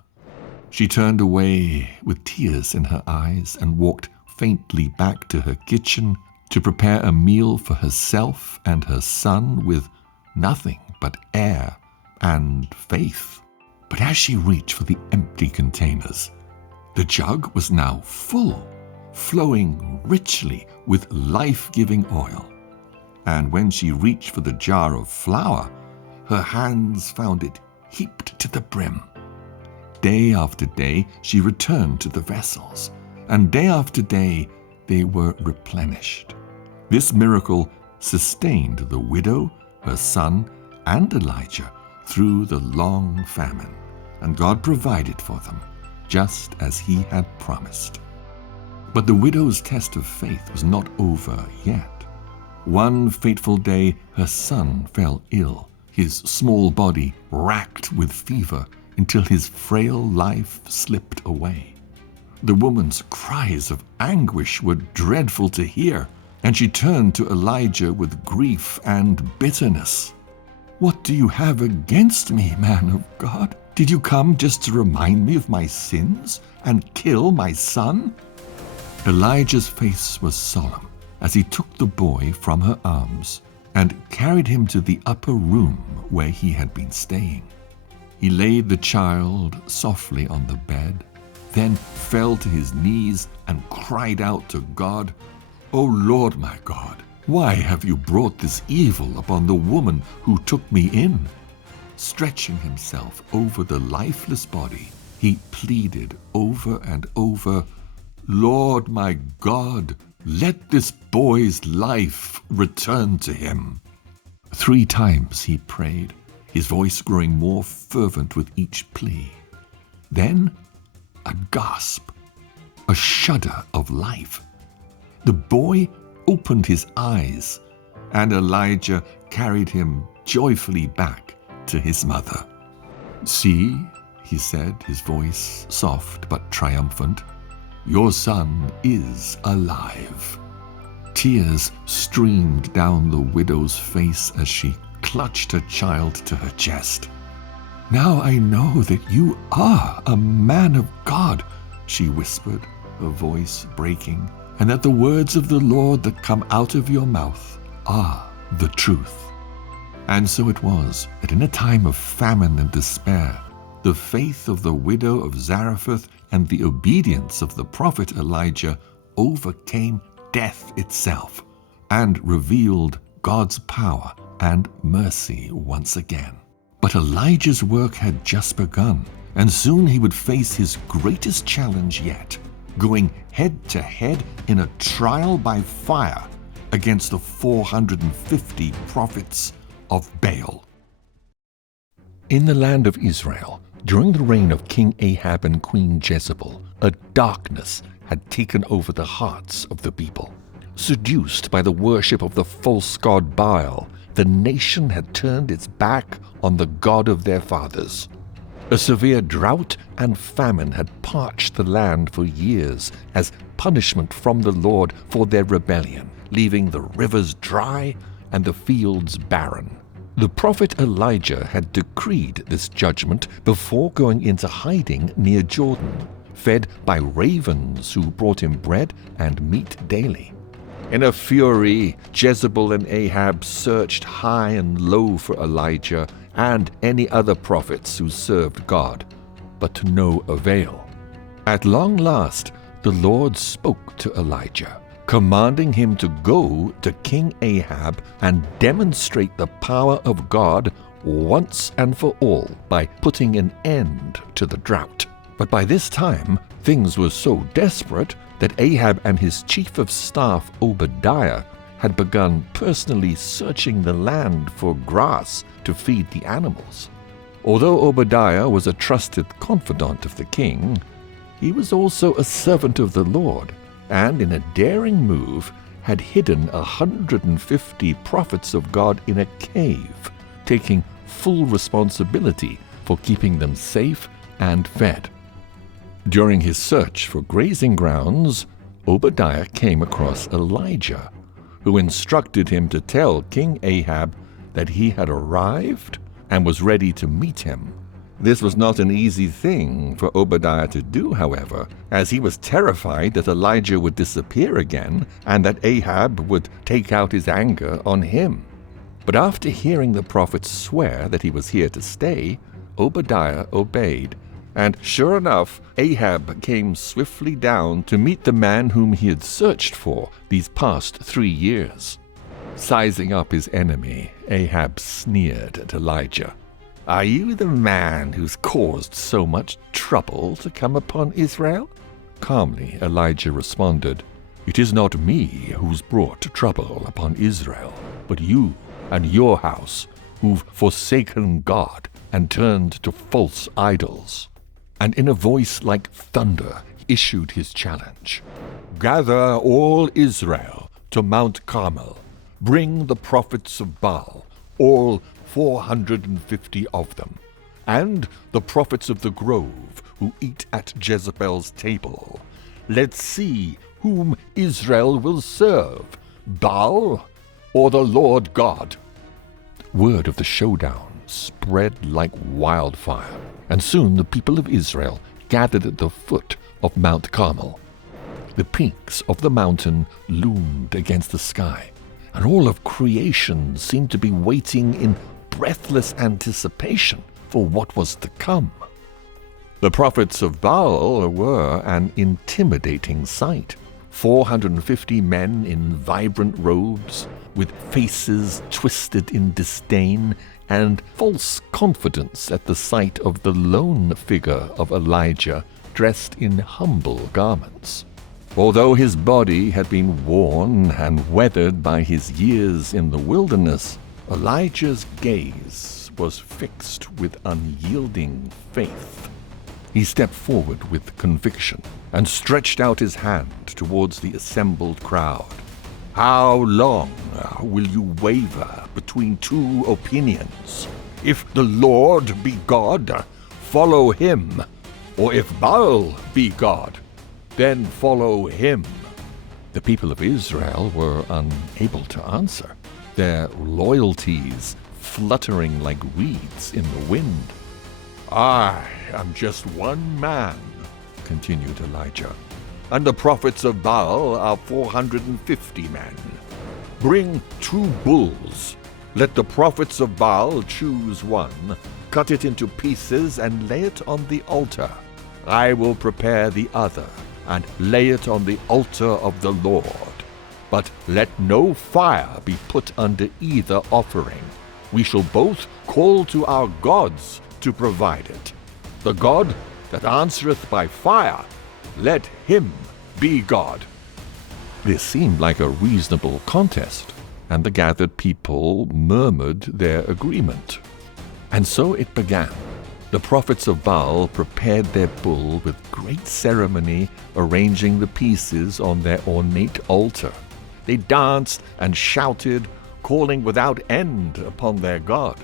She turned away with tears in her eyes and walked faintly back to her kitchen to prepare a meal for herself and her son with nothing but air and faith. But as she reached for the empty containers, the jug was now full, flowing richly with life-giving oil. And when she reached for the jar of flour, her hands found it heaped to the brim. Day after day she returned to the vessels, and day after day they were replenished. This miracle sustained the widow, her son, and Elijah through the long famine, and God provided for them, just as he had promised. But the widow's test of faith was not over yet. One fateful day her son fell ill, his small body racked with fever until his frail life slipped away. The woman's cries of anguish were dreadful to hear, and she turned to Elijah with grief and bitterness. "What do you have against me, man of God? Did you come just to remind me of my sins and kill my son?" Elijah's face was solemn as he took the boy from her arms and carried him to the upper room where he had been staying. He laid the child softly on the bed, then fell to his knees and cried out to God, "O Lord my God, why have you brought this evil upon the woman who took me in?" Stretching himself over the lifeless body, he pleaded over and over, "Lord my God, let this boy's life return to him." 3 times he prayed, his voice growing more fervent with each plea. Then a gasp, a shudder of life. The boy opened his eyes, and Elijah carried him joyfully back to his mother. "See," he said, his voice soft but triumphant, "your son is alive." Tears streamed down the widow's face as she clutched her child to her chest. "Now I know that you are a man of God," she whispered, her voice breaking, "and that the words of the Lord that come out of your mouth are the truth." And so it was that in a time of famine and despair, the faith of the widow of Zarephath and the obedience of the prophet Elijah overcame death itself and revealed God's power and mercy once again. But Elijah's work had just begun, and soon he would face his greatest challenge yet, going head-to-head in a trial by fire against the 450 prophets of Baal. In the land of Israel, during the reign of King Ahab and Queen Jezebel, a darkness had taken over the hearts of the people. Seduced by the worship of the false god Baal, the nation had turned its back on the God of their fathers. A severe drought and famine had parched the land for years as punishment from the Lord for their rebellion, leaving the rivers dry and the fields barren. The prophet Elijah had decreed this judgment before going into hiding near Jordan, fed by ravens who brought him bread and meat daily. In a fury, Jezebel and Ahab searched high and low for Elijah and any other prophets who served God, but to no avail. At long last, the Lord spoke to Elijah. commanding him to go to King Ahab and demonstrate the power of God once and for all by putting an end to the drought. But by this time, things were so desperate that Ahab and his chief of staff, Obadiah, had begun personally searching the land for grass to feed the animals. Although Obadiah was a trusted confidant of the king, he was also a servant of the Lord, and in a daring move had hidden 150 prophets of God in a cave, taking full responsibility for keeping them safe and fed. During his search for grazing grounds, Obadiah came across Elijah, who instructed him to tell King Ahab that he had arrived and was ready to meet him. This was not an easy thing for Obadiah to do, however, as he was terrified that Elijah would disappear again and that Ahab would take out his anger on him. But after hearing the prophet swear that he was here to stay, Obadiah obeyed. And sure enough, Ahab came swiftly down to meet the man whom he had searched for these past 3 years. Sizing up his enemy, Ahab sneered at Elijah. "Are you the man who's caused so much trouble to come upon Israel?" Calmly, Elijah responded, "It is not me who's brought trouble upon Israel, but you and your house, who've forsaken God and turned to false idols." And in a voice like thunder issued his challenge. "Gather all Israel to Mount Carmel. Bring the prophets of Baal, all 450 of them, and the prophets of the grove who eat at Jezebel's table. Let's see whom Israel will serve, Baal or the Lord God." Word of the showdown spread like wildfire, and soon the people of Israel gathered at the foot of Mount Carmel. The peaks of the mountain loomed against the sky, and all of creation seemed to be waiting in breathless anticipation for what was to come. The prophets of Baal were an intimidating sight. 450 men in vibrant robes, with faces twisted in disdain and false confidence at the sight of the lone figure of Elijah dressed in humble garments. Although his body had been worn and weathered by his years in the wilderness, Elijah's gaze was fixed with unyielding faith. He stepped forward with conviction and stretched out his hand towards the assembled crowd. "How long will you waver between two opinions? If the Lord be God, follow him, or if Baal be God, then follow him." The people of Israel were unable to answer, their loyalties fluttering like reeds in the wind. "I am just one man," continued Elijah, "and the prophets of Baal are 450 men. Bring 2 bulls. Let the prophets of Baal choose one, cut it into pieces, and lay it on the altar. I will prepare the other and lay it on the altar of the Lord. But let no fire be put under either offering. We shall both call to our gods to provide it. The God that answereth by fire, let him be God." This seemed like a reasonable contest, and the gathered people murmured their agreement. And so it began. The prophets of Baal prepared their bull with great ceremony, arranging the pieces on their ornate altar. They danced and shouted, calling without end upon their God.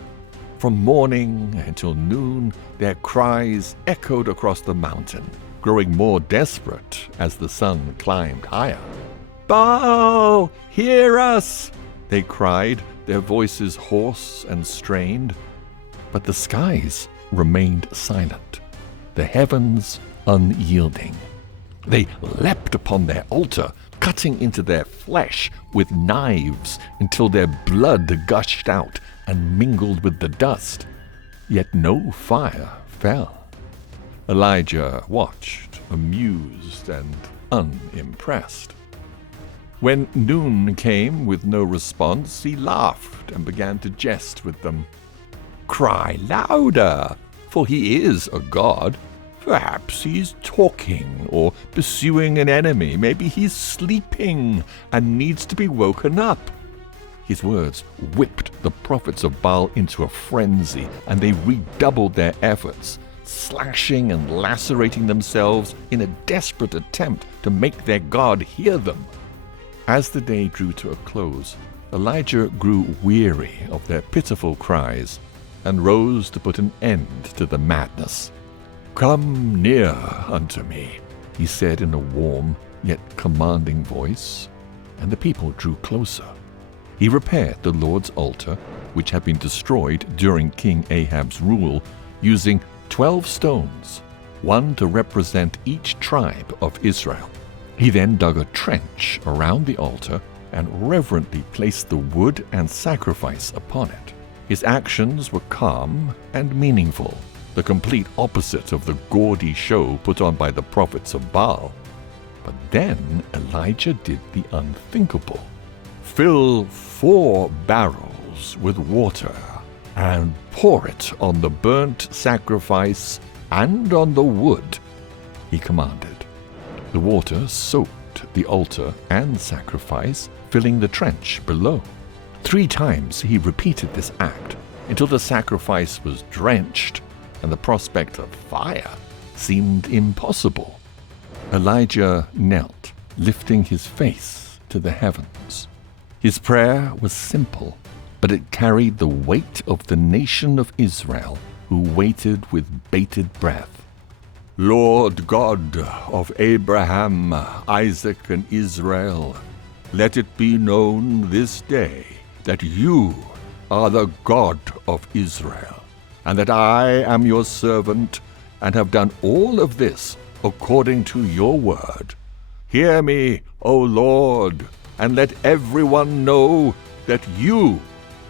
From morning until noon, their cries echoed across the mountain, growing more desperate as the sun climbed higher. "Baal, hear us!" they cried, their voices hoarse and strained. But the skies remained silent, the heavens unyielding. They leapt upon their altar, cutting into their flesh with knives until their blood gushed out and mingled with the dust. Yet no fire fell. Elijah watched, amused and unimpressed. When noon came with no response, he laughed and began to jest with them. "Cry louder, for he is a god. Perhaps he's talking or pursuing an enemy. Maybe he's sleeping and needs to be woken up." His words whipped the prophets of Baal into a frenzy, and they redoubled their efforts, slashing and lacerating themselves in a desperate attempt to make their God hear them. As the day drew to a close, Elijah grew weary of their pitiful cries and rose to put an end to the madness. "Come near unto me," he said in a warm yet commanding voice, and the people drew closer. He repaired the Lord's altar, which had been destroyed during King Ahab's rule, using 12 stones, one to represent each tribe of Israel. He then dug a trench around the altar and reverently placed the wood and sacrifice upon it. His actions were calm and meaningful, the complete opposite of the gaudy show put on by the prophets of Baal. But then Elijah did the unthinkable. "Fill 4 barrels with water and pour it on the burnt sacrifice and on the wood," he commanded. The water soaked the altar and sacrifice, filling the trench below. 3 times he repeated this act until the sacrifice was drenched and the prospect of fire seemed impossible. Elijah knelt, lifting his face to the heavens. His prayer was simple, but it carried the weight of the nation of Israel, who waited with bated breath. "Lord God of Abraham, Isaac, and Israel, let it be known this day that you are the God of Israel, and that I am your servant and have done all of this according to your word. Hear me, O Lord, and let everyone know that you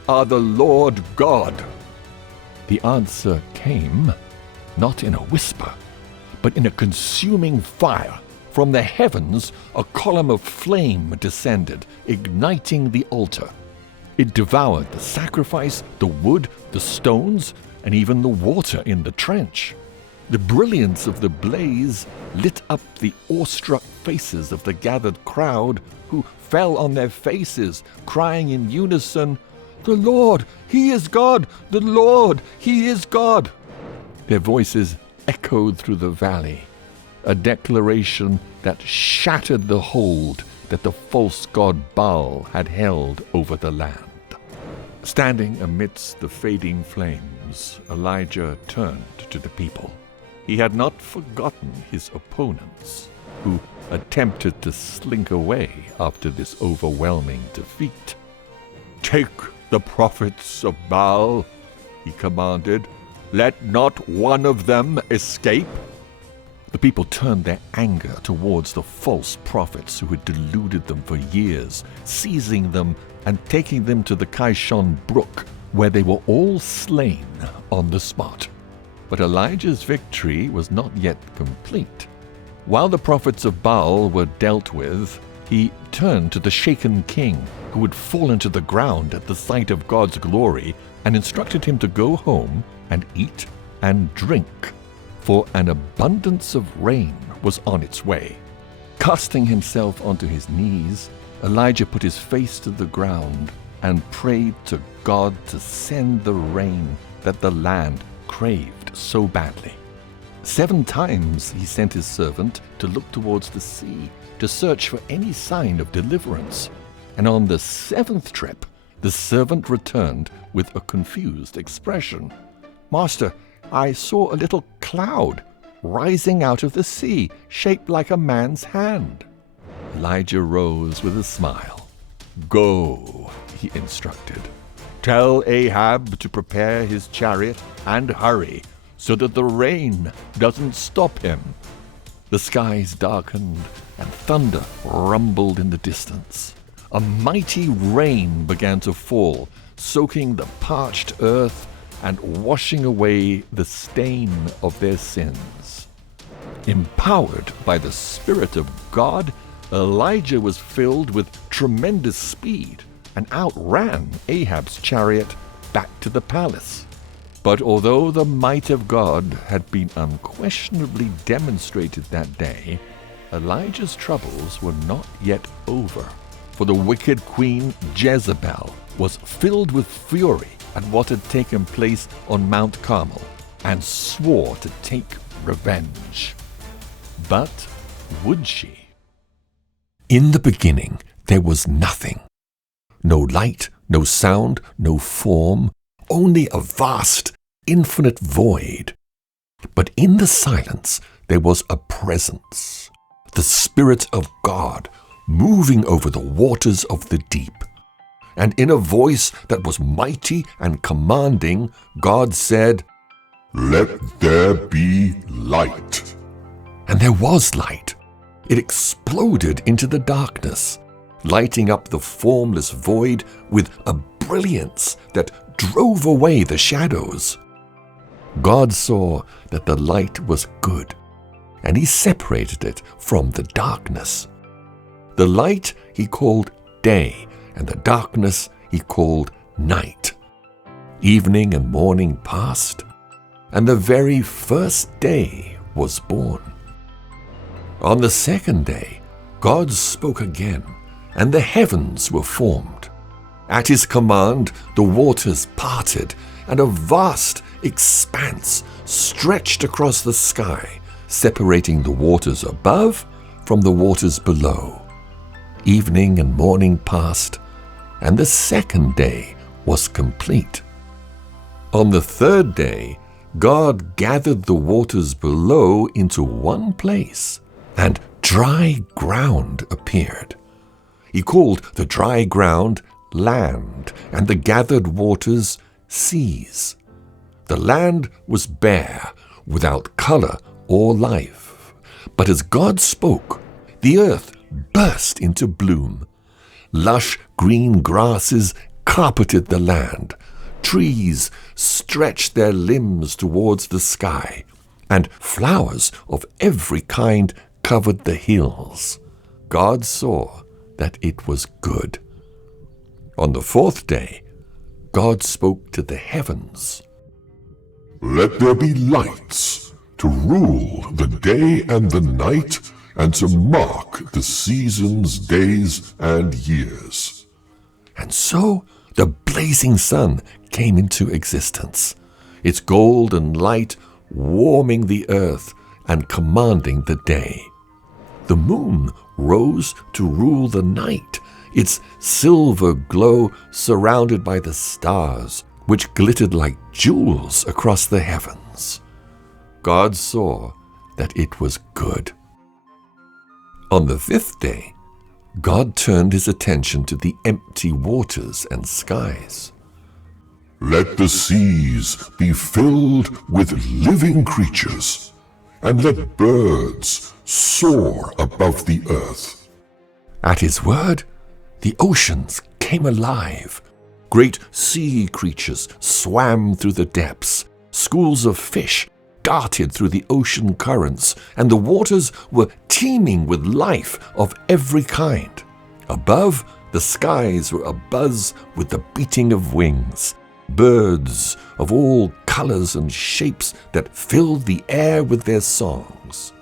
are the Lord God." The answer came, not in a whisper, but in a consuming fire. From the heavens, a column of flame descended, igniting the altar. It devoured the sacrifice, the wood, the stones, and even the water in the trench. The brilliance of the blaze lit up the awestruck faces of the gathered crowd, who fell on their faces, crying in unison, "The Lord, He is God! The Lord, He is God!" Their voices echoed through the valley, a declaration that shattered the hold that the false god Baal had held over the land. Standing amidst the fading flames, Elijah turned to the people. He had not forgotten his opponents, who attempted to slink away after this overwhelming defeat. "Take the prophets of Baal," he commanded. "Let not one of them escape." The people turned their anger towards the false prophets who had deluded them for years, seizing them and taking them to the Kishon brook, where they were all slain on the spot. But Elijah's victory was not yet complete. While the prophets of Baal were dealt with, he turned to the shaken king, who had fallen to the ground at the sight of God's glory, and instructed him to go home and eat and drink, for an abundance of rain was on its way. Casting himself onto his knees, Elijah put his face to the ground and prayed to God to send the rain that the land craved so badly. 7 times he sent his servant to look towards the sea to search for any sign of deliverance, and on the 7th trip, the servant returned with a confused expression. "Master, I saw a little cloud rising out of the sea, shaped like a man's hand." Elijah rose with a smile. "Go," he instructed. "Tell Ahab to prepare his chariot and hurry, so that the rain doesn't stop him." The skies darkened and thunder rumbled in the distance. A mighty rain began to fall, soaking the parched earth and washing away the stain of their sins. Empowered by the Spirit of God, Elijah was filled with tremendous speed and outran Ahab's chariot back to the palace. But although the might of God had been unquestionably demonstrated that day, Elijah's troubles were not yet over. For the wicked queen Jezebel was filled with fury at what had taken place on Mount Carmel and swore to take revenge. But would she? In the beginning there was nothing. No light, no sound, no form, only a vast, infinite void. But in the silence there was a presence, the Spirit of God moving over the waters of the deep. And in a voice that was mighty and commanding, God said, "Let there be light." And there was light. It exploded into the darkness, lighting up the formless void with a brilliance that drove away the shadows. God saw that the light was good, and he separated it from the darkness. The light he called day, and the darkness he called night. Evening and morning passed, and the very first day was born. On the second day, God spoke again, and the heavens were formed. At his command, the waters parted, and a vast expanse stretched across the sky, separating the waters above from the waters below. Evening and morning passed, and the second day was complete. On the third day, God gathered the waters below into one place, and dry ground appeared. He called the dry ground land, and the gathered waters seas. The land was bare, without color or life. But as God spoke, the earth burst into bloom. Lush green grasses carpeted the land. Trees stretched their limbs towards the sky, and flowers of every kind covered the hills. God saw that it was good. On the fourth day, God spoke to the heavens. "Let there be lights to rule the day and the night, and to mark the seasons, days, and years." And so the blazing sun came into existence, its golden light warming the earth and commanding the day. The moon rose to rule the night, its silver glow surrounded by the stars, which glittered like jewels across the heavens. God saw that it was good. On the fifth day, God turned his attention to the empty waters and skies. "Let the seas be filled with living creatures, and let birds soar above the earth." At his word, the oceans came alive. Great sea creatures swam through the depths. Schools of fish darted through the ocean currents, and the waters were teeming with life of every kind. Above, the skies were abuzz with the beating of wings. Birds of all colors and shapes that filled the air with their songs.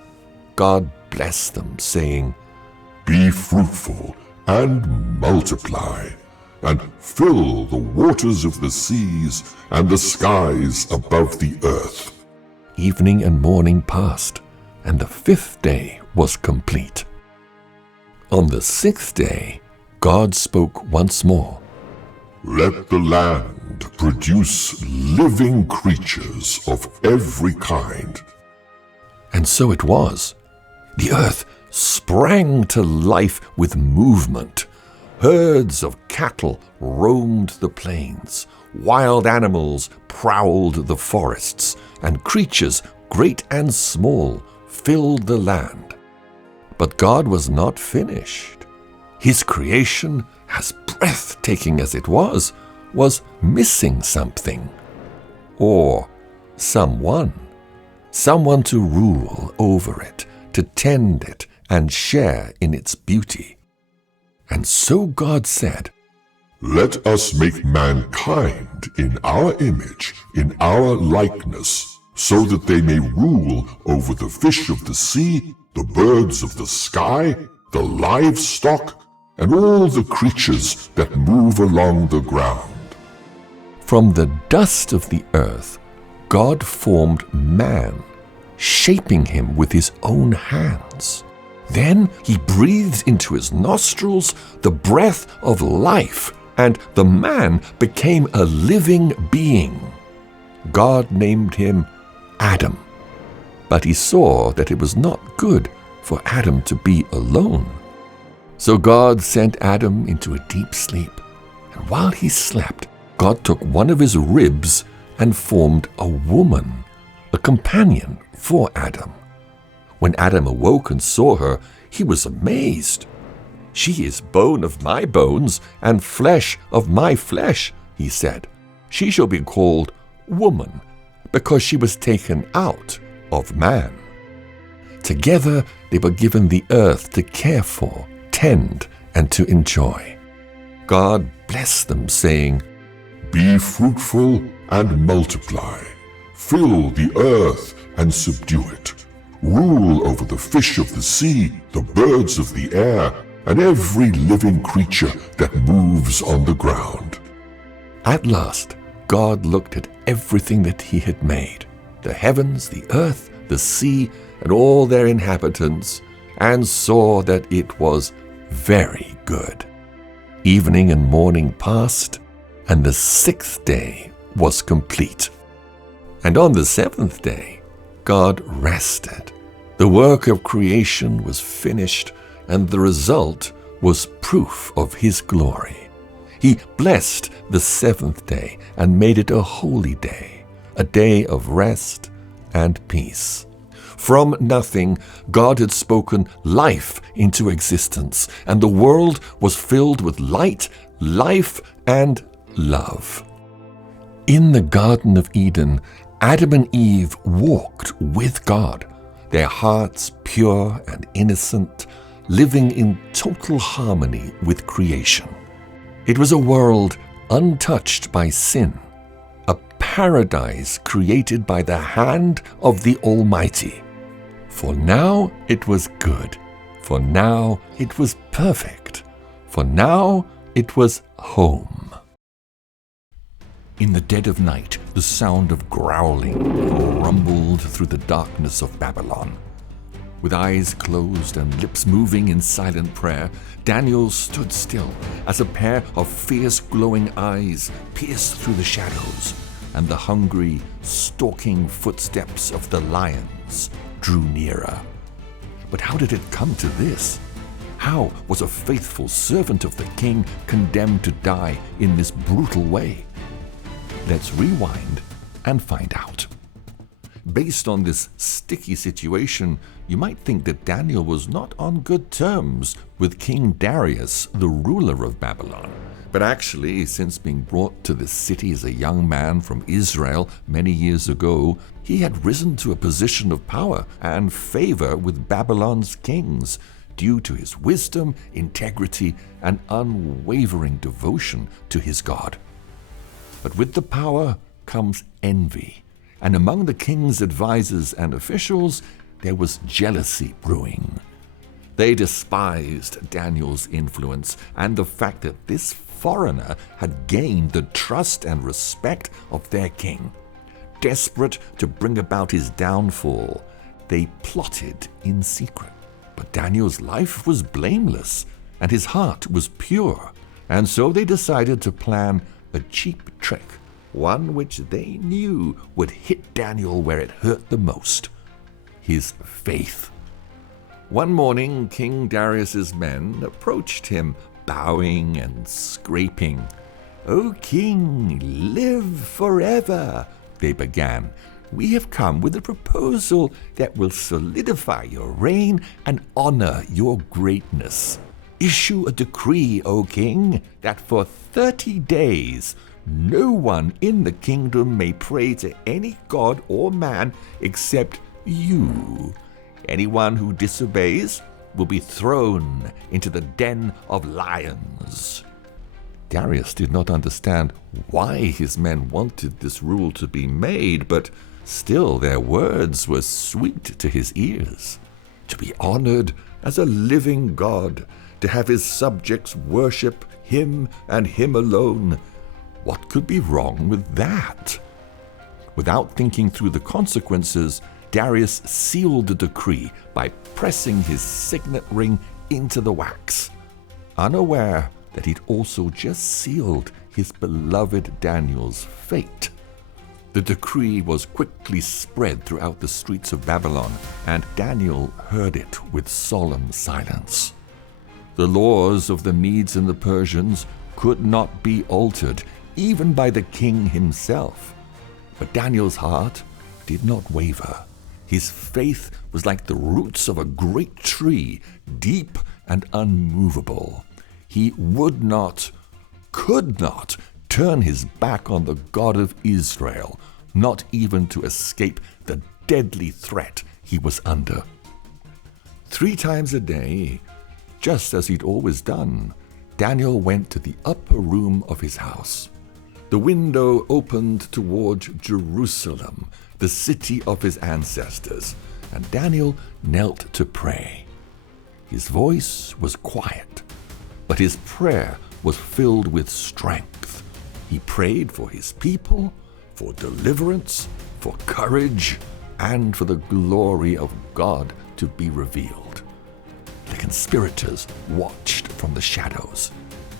God blessed them, saying, "Be fruitful and multiply, and fill the waters of the seas and the skies above the earth." Evening and morning passed, and the fifth day was complete. On the sixth day, God spoke once more. "Let the land produce living creatures of every kind." And so it was. The earth sprang to life with movement. Herds of cattle roamed the plains. Wild animals prowled the forests, and creatures, great and small, filled the land. But God was not finished. His creation, as breathtaking as it was missing something. Or someone. Someone to rule over it, to tend it, and share in its beauty. And so God said, Let us make mankind in our image, in our likeness, so that they may rule over the fish of the sea, the birds of the sky, the livestock, and all the creatures that move along the ground. From the dust of the earth, God formed man, shaping him with his own hands. Then he breathed into his nostrils the breath of life, and the man became a living being. God named him Adam, but he saw that it was not good for Adam to be alone. So God sent Adam into a deep sleep, and while he slept, God took one of his ribs and formed a woman, a companion for Adam. When Adam awoke and saw her, he was amazed. "She is bone of my bones and flesh of my flesh," he said. "She shall be called woman, because she was taken out of man." Together they were given the earth to care for, tend, and to enjoy. God blessed them, saying, Be fruitful and multiply. Fill the earth and subdue it. Rule over the fish of the sea, the birds of the air, and every living creature that moves on the ground. At last, God looked at everything that he had made, the heavens, the earth, the sea, and all their inhabitants, and saw that it was very good. Evening and morning passed, and the 6th day was complete. And on the 7th day, God rested. The work of creation was finished, and the result was proof of his glory. He blessed the 7th day and made it a holy day, a day of rest and peace. From nothing, God had spoken life into existence, and the world was filled with light, life, and love. In the Garden of Eden, Adam and Eve walked with God, their hearts pure and innocent, living in total harmony with creation. It was a world untouched by sin, a paradise created by the hand of the Almighty. For now it was good. For now it was perfect. For now it was home. In the dead of night, the sound of growling rumbled through the darkness of Babylon. With eyes closed and lips moving in silent prayer, Daniel stood still as a pair of fierce glowing eyes pierced through the shadows, and the hungry, stalking footsteps of the lions drew nearer. But how did it come to this? How was a faithful servant of the king condemned to die in this brutal way? Let's rewind and find out. Based on this sticky situation, you might think that Daniel was not on good terms with King Darius, the ruler of Babylon. But actually, since being brought to this city as a young man from Israel many years ago, he had risen to a position of power and favor with Babylon's kings due to his wisdom, integrity, and unwavering devotion to his God. But with the power comes envy, and among the king's advisors and officials, there was jealousy brewing. They despised Daniel's influence and the fact that this foreigner had gained the trust and respect of their king. Desperate to bring about his downfall, they plotted in secret. But Daniel's life was blameless, and his heart was pure, and so they decided to plan a cheap trick, one which they knew would hit Daniel where it hurt the most: his faith. One morning, King Darius's men approached him, bowing and scraping. "O king, live forever," they began. "We have come with a proposal that will solidify your reign and honor your greatness. Issue a decree, O king, that for 30 days no one in the kingdom may pray to any god or man except you. Anyone who disobeys will be thrown into the den of lions." Darius did not understand why his men wanted this rule to be made, but still their words were sweet to his ears. To be honored as a living God, to have his subjects worship him and him alone, what could be wrong with that? Without thinking through the consequences, Darius sealed the decree by pressing his signet ring into the wax, unaware that he'd also just sealed his beloved Daniel's fate. The decree was quickly spread throughout the streets of Babylon, and Daniel heard it with solemn silence. The laws of the Medes and the Persians could not be altered, even by the king himself. But Daniel's heart did not waver. His faith was like the roots of a great tree, deep and unmovable. He would not, could not turn his back on the God of Israel, not even to escape the deadly threat he was under. 3 times a day, just as he'd always done, Daniel went to the upper room of his house. The window opened toward Jerusalem, the city of his ancestors, and Daniel knelt to pray. His voice was quiet, but his prayer was filled with strength. He prayed for his people, for deliverance, for courage, and for the glory of God to be revealed. The conspirators watched from the shadows,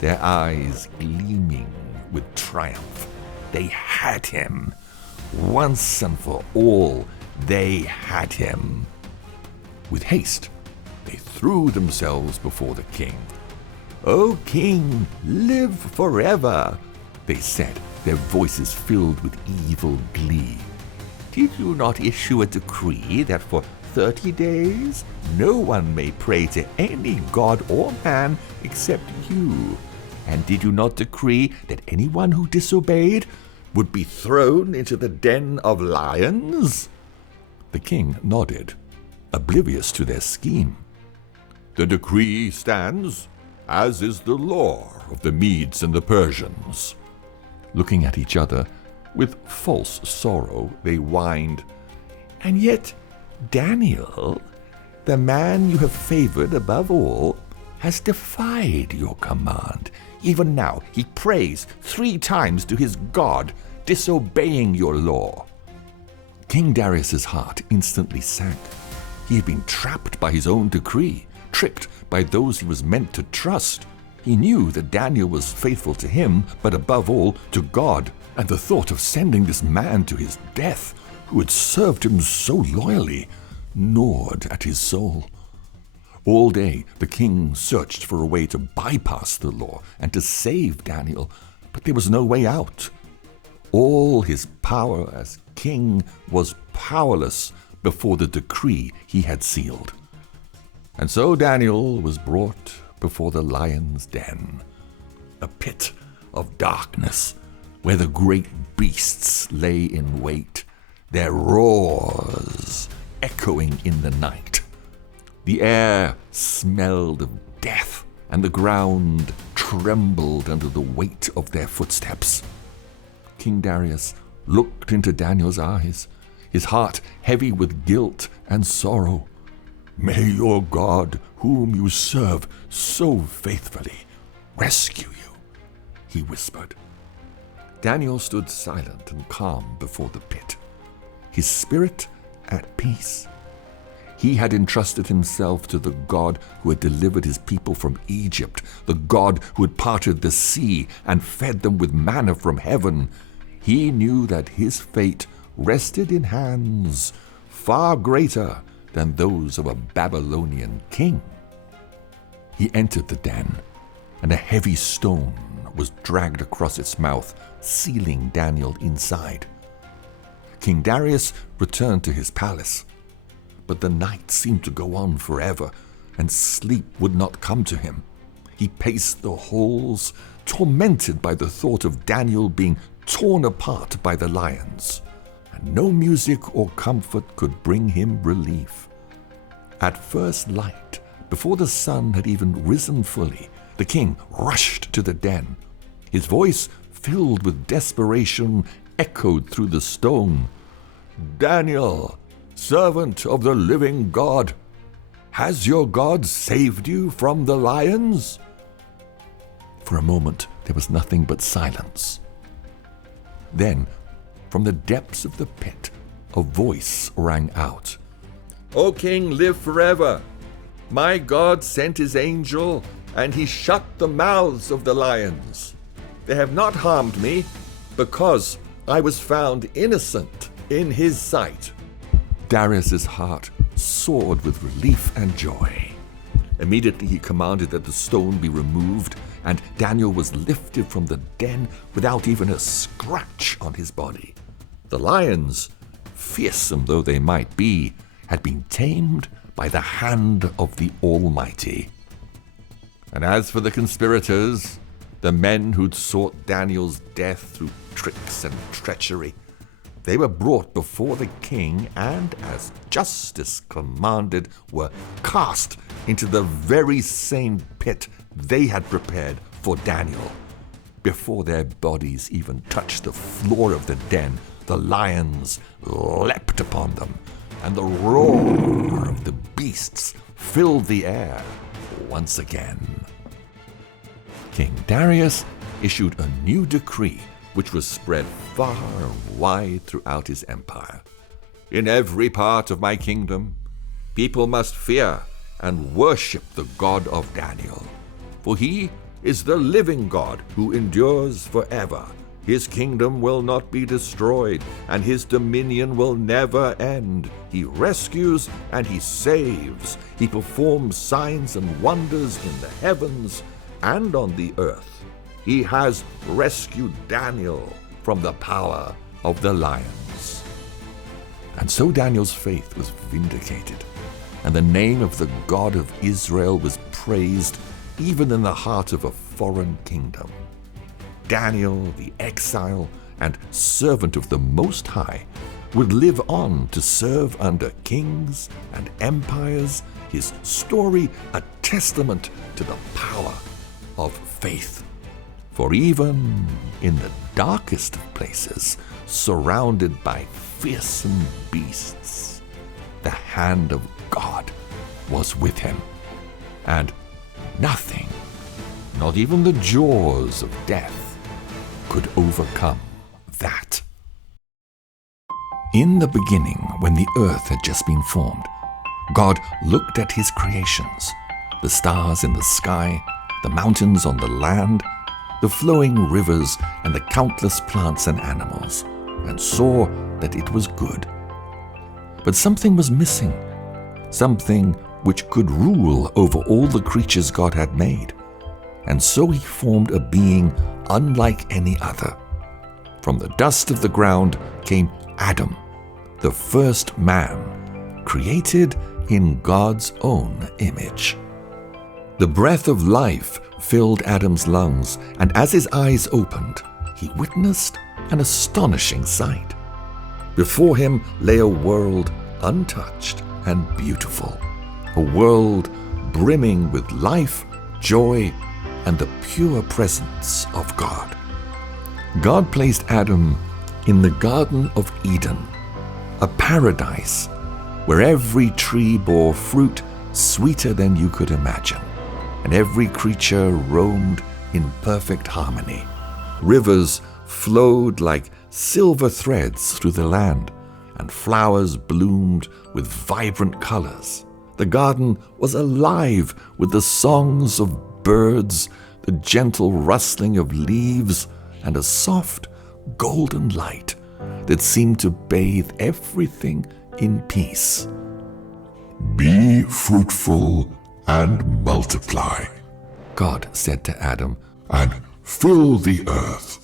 their eyes gleaming with triumph. They had him. Once and for all, they had him. With haste, they threw themselves before the king. "O king, live forever," they said, their voices filled with evil glee. "Did you not issue a decree that for 30 days no one may pray to any god or man except you? And did you not decree that anyone who disobeyed would be thrown into the den of lions?" The king nodded, oblivious to their scheme. "The decree stands, as is the law of the Medes and the Persians." Looking at each other, with false sorrow, they whined, "And yet Daniel, the man you have favored above all, has defied your command. Even now he prays 3 times to his God, disobeying your law." King Darius's heart instantly sank. He had been trapped by his own decree, tricked by those he was meant to trust. He knew that Daniel was faithful to him, but above all to God, and the thought of sending this man to his death, who had served him so loyally, gnawed at his soul. All day the king searched for a way to bypass the law and to save Daniel, but there was no way out. All his power as king was powerless before the decree he had sealed. And so Daniel was brought before the lion's den, a pit of darkness where the great beasts lay in wait, their roars echoing in the night. The air smelled of death, and the ground trembled under the weight of their footsteps. King Darius looked into Daniel's eyes, his heart heavy with guilt and sorrow. "May your God, whom you serve so faithfully, rescue you," he whispered. Daniel stood silent and calm before the pit, his spirit at peace. He had entrusted himself to the God who had delivered his people from Egypt, the God who had parted the sea and fed them with manna from heaven. He knew that his fate rested in hands far greater than those of a Babylonian king. He entered the den, and a heavy stone was dragged across its mouth, sealing Daniel inside. King Darius returned to his palace, but the night seemed to go on forever, and sleep would not come to him. He paced the halls, tormented by the thought of Daniel being torn apart by the lions, and no music or comfort could bring him relief. At first light, before the sun had even risen fully, the king rushed to the den. His voice, filled with desperation, echoed through the stone. "Daniel, servant of the living God, has your God saved you from the lions?" For a moment, there was nothing but silence. Then, from the depths of the pit, a voice rang out. "O king, live forever! My God sent his angel, and he shut the mouths of the lions. They have not harmed me, because I was found innocent in his sight." Darius's heart soared with relief and joy. Immediately he commanded that the stone be removed, and Daniel was lifted from the den without even a scratch on his body. The lions, fearsome though they might be, had been tamed by the hand of the Almighty. And as for the conspirators, the men who'd sought Daniel's death through tricks and treachery, they were brought before the king and, as justice commanded, were cast into the very same pit they had prepared for Daniel. Before their bodies even touched the floor of the den, the lions leapt upon them, and the roar of the beasts filled the air once again. King Darius issued a new decree which was spread far and wide throughout his empire. "In every part of my kingdom, people must fear and worship the God of Daniel, for he is the living God who endures forever. His kingdom will not be destroyed, and his dominion will never end. He rescues and he saves. He performs signs and wonders in the heavens and on the earth. He has rescued Daniel from the power of the lions." And so Daniel's faith was vindicated, and the name of the God of Israel was praised even in the heart of a foreign kingdom. Daniel, the exile and servant of the Most High, would live on to serve under kings and empires, his story a testament to the power of faith. For even in the darkest of places, surrounded by fearsome beasts, the hand of God was with him, and nothing, not even the jaws of death, could overcome that. In the beginning, when the earth had just been formed, God looked at his creations, the stars in the sky, the mountains on the land, the flowing rivers, and the countless plants and animals, and saw that it was good. But something was missing, something which could rule over all the creatures God had made. And so he formed a being unlike any other. From the dust of the ground came Adam, the first man, created in God's own image. The breath of life filled Adam's lungs, and as his eyes opened, he witnessed an astonishing sight. Before him lay a world untouched and beautiful, a world brimming with life, joy, and the pure presence of God. God placed Adam in the Garden of Eden, a paradise where every tree bore fruit sweeter than you could imagine, and every creature roamed in perfect harmony. Rivers flowed like silver threads through the land, and flowers bloomed with vibrant colors. The garden was alive with the songs of birds, the gentle rustling of leaves, and a soft, golden light that seemed to bathe everything in peace. "Be fruitful and multiply," God said to Adam, "and fill the earth.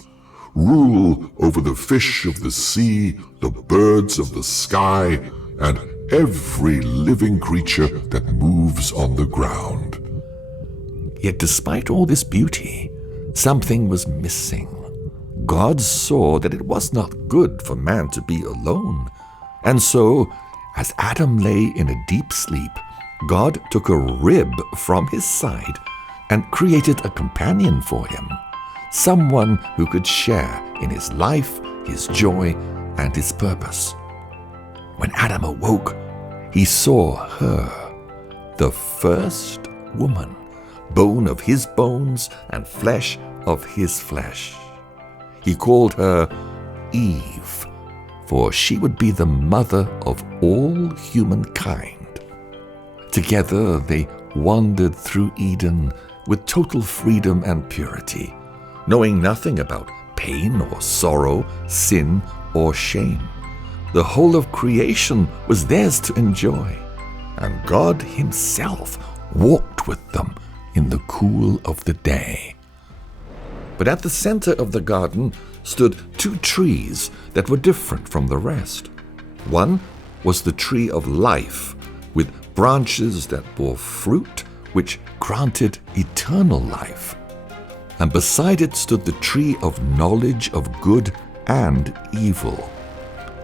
Rule over the fish of the sea, the birds of the sky, and every living creature that moves on the ground." Yet despite all this beauty, something was missing. God saw that it was not good for man to be alone. And so, as Adam lay in a deep sleep, God took a rib from his side and created a companion for him, someone who could share in his life, his joy, and his purpose. When Adam awoke, he saw her, the first woman, bone of his bones and flesh of his flesh. He called her Eve, for she would be the mother of all humankind. Together they wandered through Eden with total freedom and purity, knowing nothing about pain or sorrow, sin or shame. The whole of creation was theirs to enjoy, and God himself walked with them in the cool of the day. But at the center of the garden stood two trees that were different from the rest. One was the tree of life, with branches that bore fruit which granted eternal life. And beside it stood the tree of knowledge of good and evil.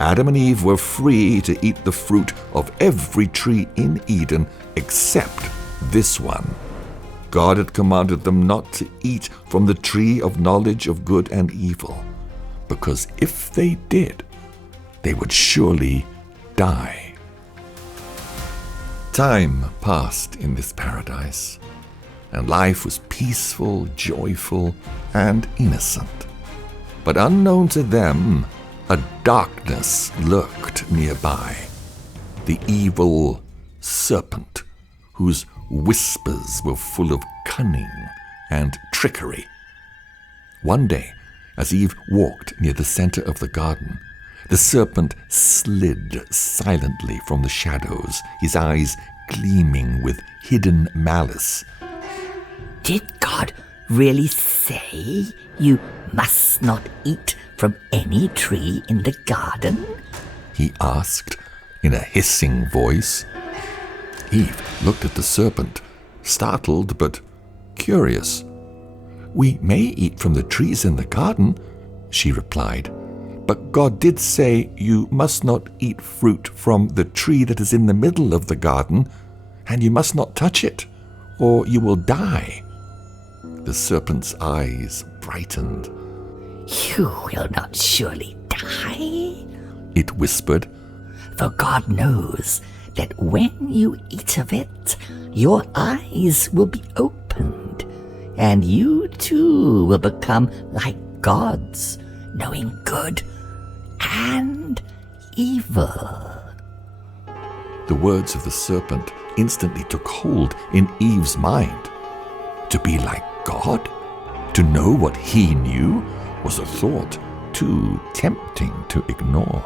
Adam and Eve were free to eat the fruit of every tree in Eden except this one. God had commanded them not to eat from the tree of knowledge of good and evil, because if they did, they would surely die. Time passed in this paradise, and life was peaceful, joyful, and innocent. But unknown to them, a darkness lurked nearby, the evil serpent, whose whispers were full of cunning and trickery. One day, as Eve walked near the center of the garden, the serpent slid silently from the shadows, his eyes gleaming with hidden malice. Did God really say you must not eat from any tree in the garden? He asked in a hissing voice. Eve looked at the serpent, startled but curious. "We may eat from the trees in the garden," she replied, "but God did say you must not eat fruit from the tree that is in the middle of the garden, and you must not touch it, or you will die." The serpent's eyes brightened. "You will not surely die," it whispered, "for God knows that when you eat of it, your eyes will be opened, and you too will become like gods, knowing good and evil." The words of the serpent instantly took hold in Eve's mind. To be like God? To know what he knew was a thought too tempting to ignore.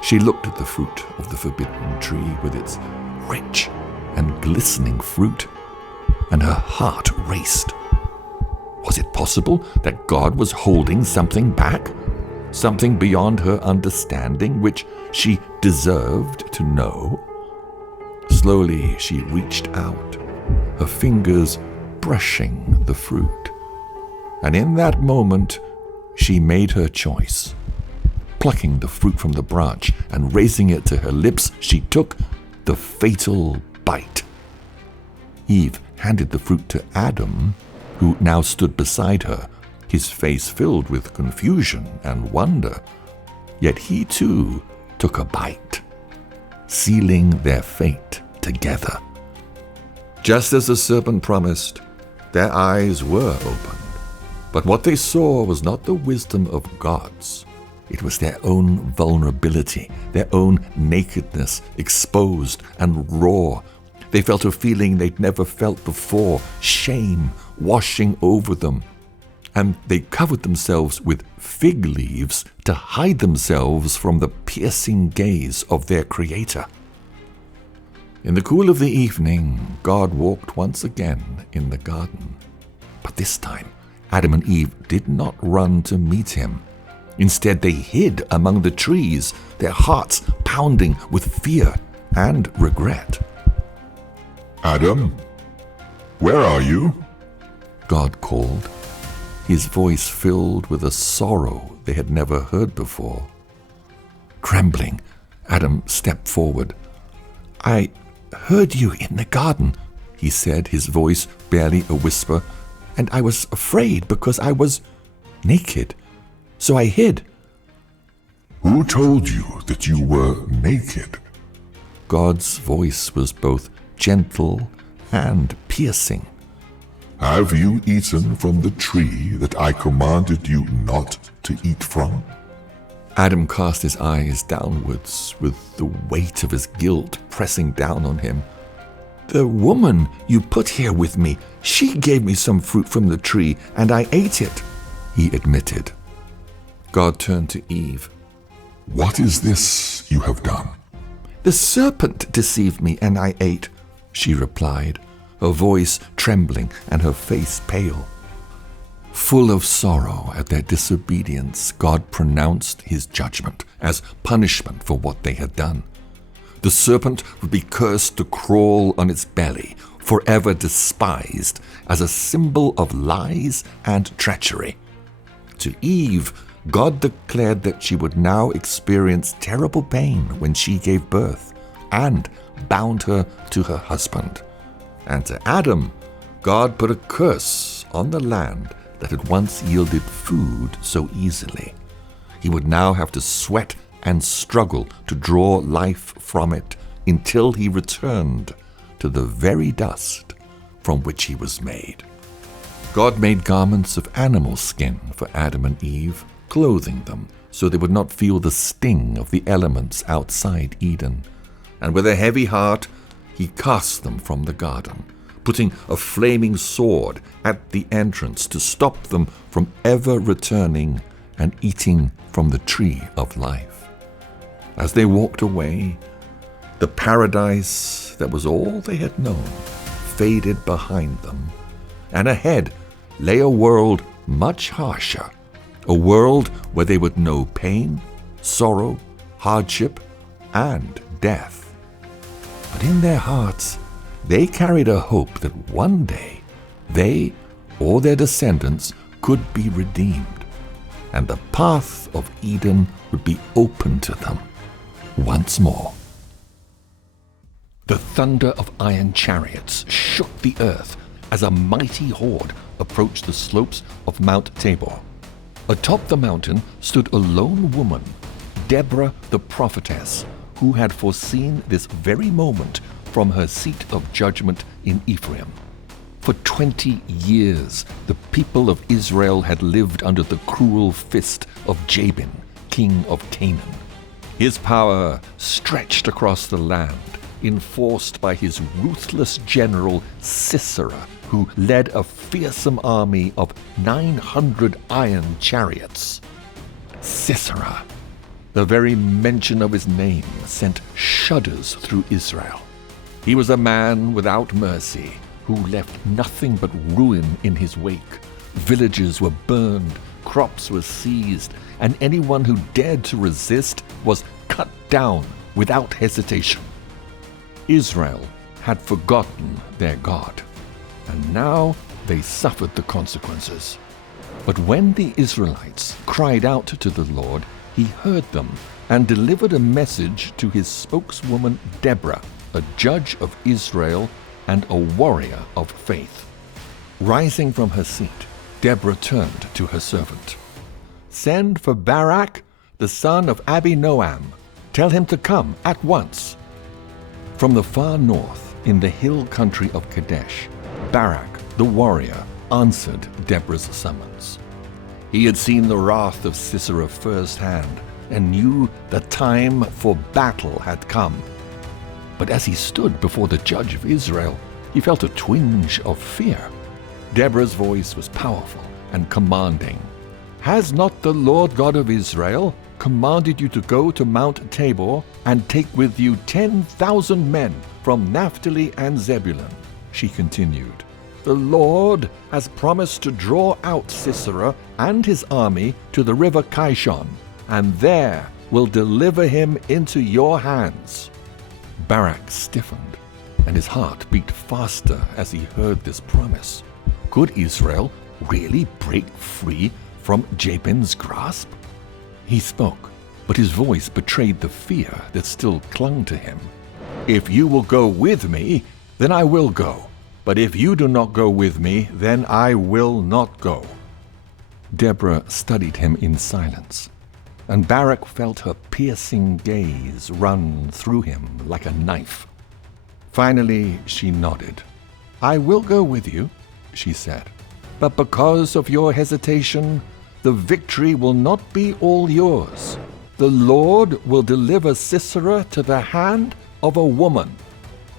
She looked at the fruit of the forbidden tree with its rich and glistening fruit, and her heart raced. Was it possible that God was holding something back? Something beyond her understanding, which she deserved to know? Slowly she reached out, her fingers brushing the fruit. And in that moment, she made her choice. Plucking the fruit from the branch and raising it to her lips, she took the fatal bite. Eve handed the fruit to Adam, who now stood beside her, his face filled with confusion and wonder. Yet he too took a bite, sealing their fate together. Just as the serpent promised, their eyes were opened. But what they saw was not the wisdom of gods. It was their own vulnerability, their own nakedness, exposed and raw. They felt a feeling they'd never felt before, shame washing over them. And they covered themselves with fig leaves to hide themselves from the piercing gaze of their Creator. In the cool of the evening, God walked once again in the garden. But this time, Adam and Eve did not run to meet him. Instead, they hid among the trees, their hearts pounding with fear and regret. Adam, where are you? God called, his voice filled with a sorrow they had never heard before. Trembling, Adam stepped forward. heard you in the garden," he said, his voice barely a whisper, "and I was afraid because I was naked. So I hid." Who told you that you were naked? God's voice was both gentle and piercing. Have you eaten from the tree that I commanded you not to eat from? Adam cast his eyes downwards with the weight of his guilt pressing down on him. "The woman you put here with me, she gave me some fruit from the tree, and I ate it," he admitted. God turned to Eve. What is this you have done? "The serpent deceived me, and I ate," she replied, her voice trembling and her face pale. Full of sorrow at their disobedience, God pronounced his judgment as punishment for what they had done. The serpent would be cursed to crawl on its belly, forever despised as a symbol of lies and treachery. To Eve, God declared that she would now experience terrible pain when she gave birth, and bound her to her husband. And to Adam, God put a curse on the land that had once yielded food so easily. He would now have to sweat and struggle to draw life from it until he returned to the very dust from which he was made. God made garments of animal skin for Adam and Eve, clothing them so they would not feel the sting of the elements outside Eden. And with a heavy heart, he cast them from the garden, putting a flaming sword at the entrance to stop them from ever returning and eating from the tree of life. As they walked away, the paradise that was all they had known faded behind them, and ahead lay a world much harsher, a world where they would know pain, sorrow, hardship, and death. But in their hearts, they carried a hope that one day they or their descendants could be redeemed, and the path of Eden would be open to them once more. The thunder of iron chariots shook the earth as a mighty horde approached the slopes of Mount Tabor. Atop the mountain stood a lone woman, Deborah the prophetess, who had foreseen this very moment from her seat of judgment in Ephraim. For 20 years, the people of Israel had lived under the cruel fist of Jabin, king of Canaan. His power stretched across the land, enforced by his ruthless general Sisera, who led a fearsome army of 900 iron chariots. Sisera. The very mention of his name sent shudders through Israel. He was a man without mercy, who left nothing but ruin in his wake. Villages were burned, crops were seized, and anyone who dared to resist was cut down without hesitation. Israel had forgotten their God, and now they suffered the consequences. But when the Israelites cried out to the Lord, he heard them and delivered a message to his spokeswoman Deborah, a judge of Israel and a warrior of faith. Rising from her seat, Deborah turned to her servant. "Send for Barak, the son of Abinoam. Tell him to come at once." From the far north, in the hill country of Kadesh, Barak, the warrior, answered Deborah's summons. He had seen the wrath of Sisera firsthand and knew the time for battle had come. But as he stood before the judge of Israel, he felt a twinge of fear. Deborah's voice was powerful and commanding. "Has not the Lord God of Israel commanded you to go to Mount Tabor and take with you 10,000 men from Naphtali and Zebulun?" she continued. "The Lord has promised to draw out Sisera and his army to the river Kishon, and there will deliver him into your hands." Barak stiffened, and his heart beat faster as he heard this promise. Could Israel really break free from Jabin's grasp? He spoke, but his voice betrayed the fear that still clung to him. If you will go with me, then I will go. But if you do not go with me, then I will not go." Deborah studied him in silence, and Barak felt her piercing gaze run through him like a knife. Finally, she nodded. "I will go with you," she said. "But because of your hesitation, the victory will not be all yours. The Lord will deliver Sisera to the hand of a woman."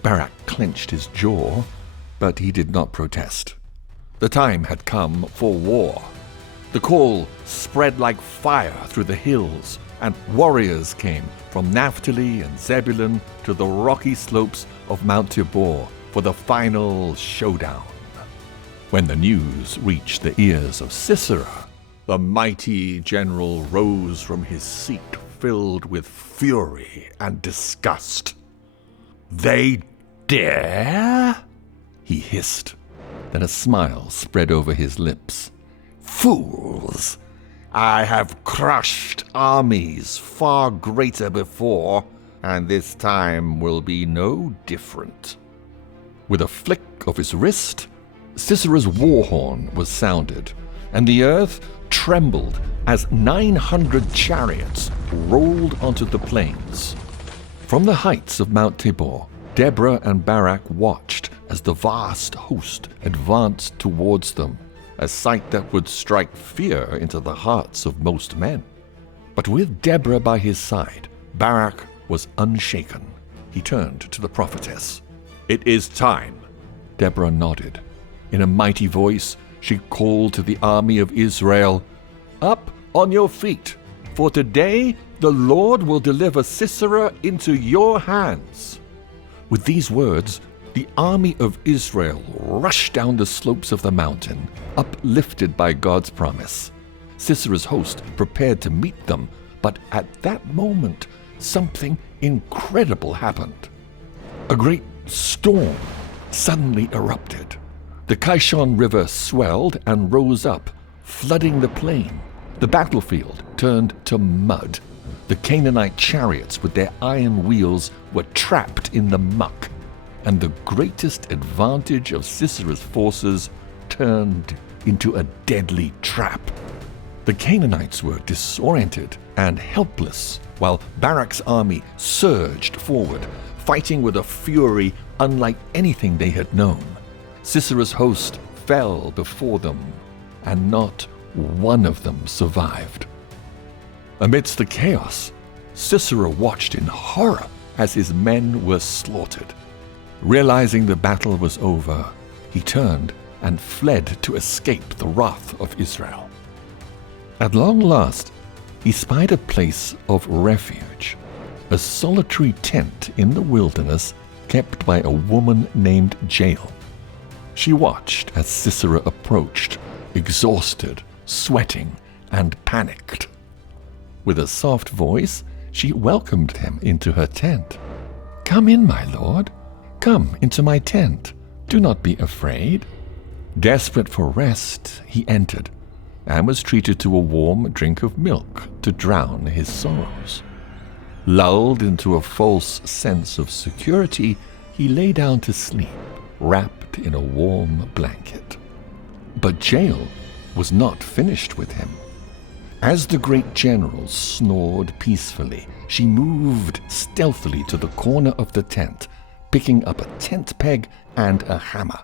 Barak clenched his jaw, but he did not protest. The time had come for war. The call spread like fire through the hills, and warriors came from Naphtali and Zebulun to the rocky slopes of Mount Tabor for the final showdown. When the news reached the ears of Sisera, the mighty general rose from his seat filled with fury and disgust. "They dare?" he hissed. Then a smile spread over his lips. "Fools! I have crushed armies far greater before, and this time will be no different." With a flick of his wrist, Sisera's war horn was sounded, and the earth trembled as 900 chariots rolled onto the plains. From the heights of Mount Tabor, Deborah and Barak watched as the vast host advanced towards them, a sight that would strike fear into the hearts of most men. But with Deborah by his side, Barak was unshaken. He turned to the prophetess. "It is time." Deborah nodded. In a mighty voice, she called to the army of Israel, "Up on your feet, for today the Lord will deliver Sisera into your hands." With these words, the army of Israel rushed down the slopes of the mountain, uplifted by God's promise. Sisera's host prepared to meet them, but at that moment, something incredible happened. A great storm suddenly erupted. The Kishon River swelled and rose up, flooding the plain. The battlefield turned to mud. The Canaanite chariots with their iron wheels were trapped in the muck, and the greatest advantage of Sisera's forces turned into a deadly trap. The Canaanites were disoriented and helpless, while Barak's army surged forward, fighting with a fury unlike anything they had known. Sisera's host fell before them, and not one of them survived. Amidst the chaos, Sisera watched in horror as his men were slaughtered. Realizing the battle was over, he turned and fled to escape the wrath of Israel. At long last, he spied a place of refuge, a solitary tent in the wilderness kept by a woman named Jael. She watched as Sisera approached, exhausted, sweating, and panicked. With a soft voice, she welcomed him into her tent. "Come in, my lord. Come into my tent. Do not be afraid." Desperate for rest, he entered, and was treated to a warm drink of milk to drown his sorrows. Lulled into a false sense of security, he lay down to sleep, wrapped in a warm blanket. But Jael was not finished with him. As the great general snored peacefully, she moved stealthily to the corner of the tent, picking up a tent peg and a hammer.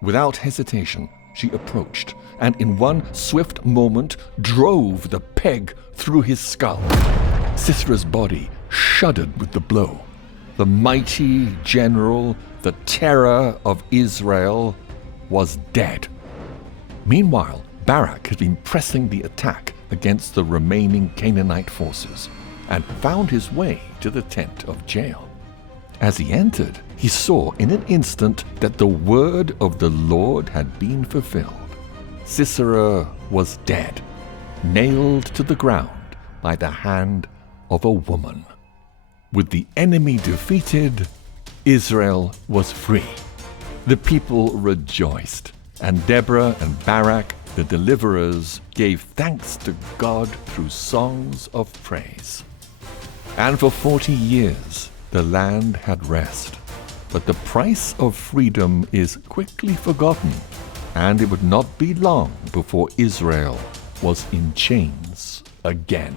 Without hesitation, she approached, and in one swift moment drove the peg through his skull. Sisera's body shuddered with the blow. The mighty general, the terror of Israel, was dead. Meanwhile, Barak had been pressing the attack against the remaining Canaanite forces, and found his way to the tent of Jael. As he entered, he saw in an instant that the word of the Lord had been fulfilled. Sisera was dead, nailed to the ground by the hand of a woman. With the enemy defeated, Israel was free. The people rejoiced, and Deborah and Barak, the deliverers, gave thanks to God through songs of praise. And for 40 years, The land had rest, but the price of freedom is quickly forgotten, and it would not be long before Israel was in chains again.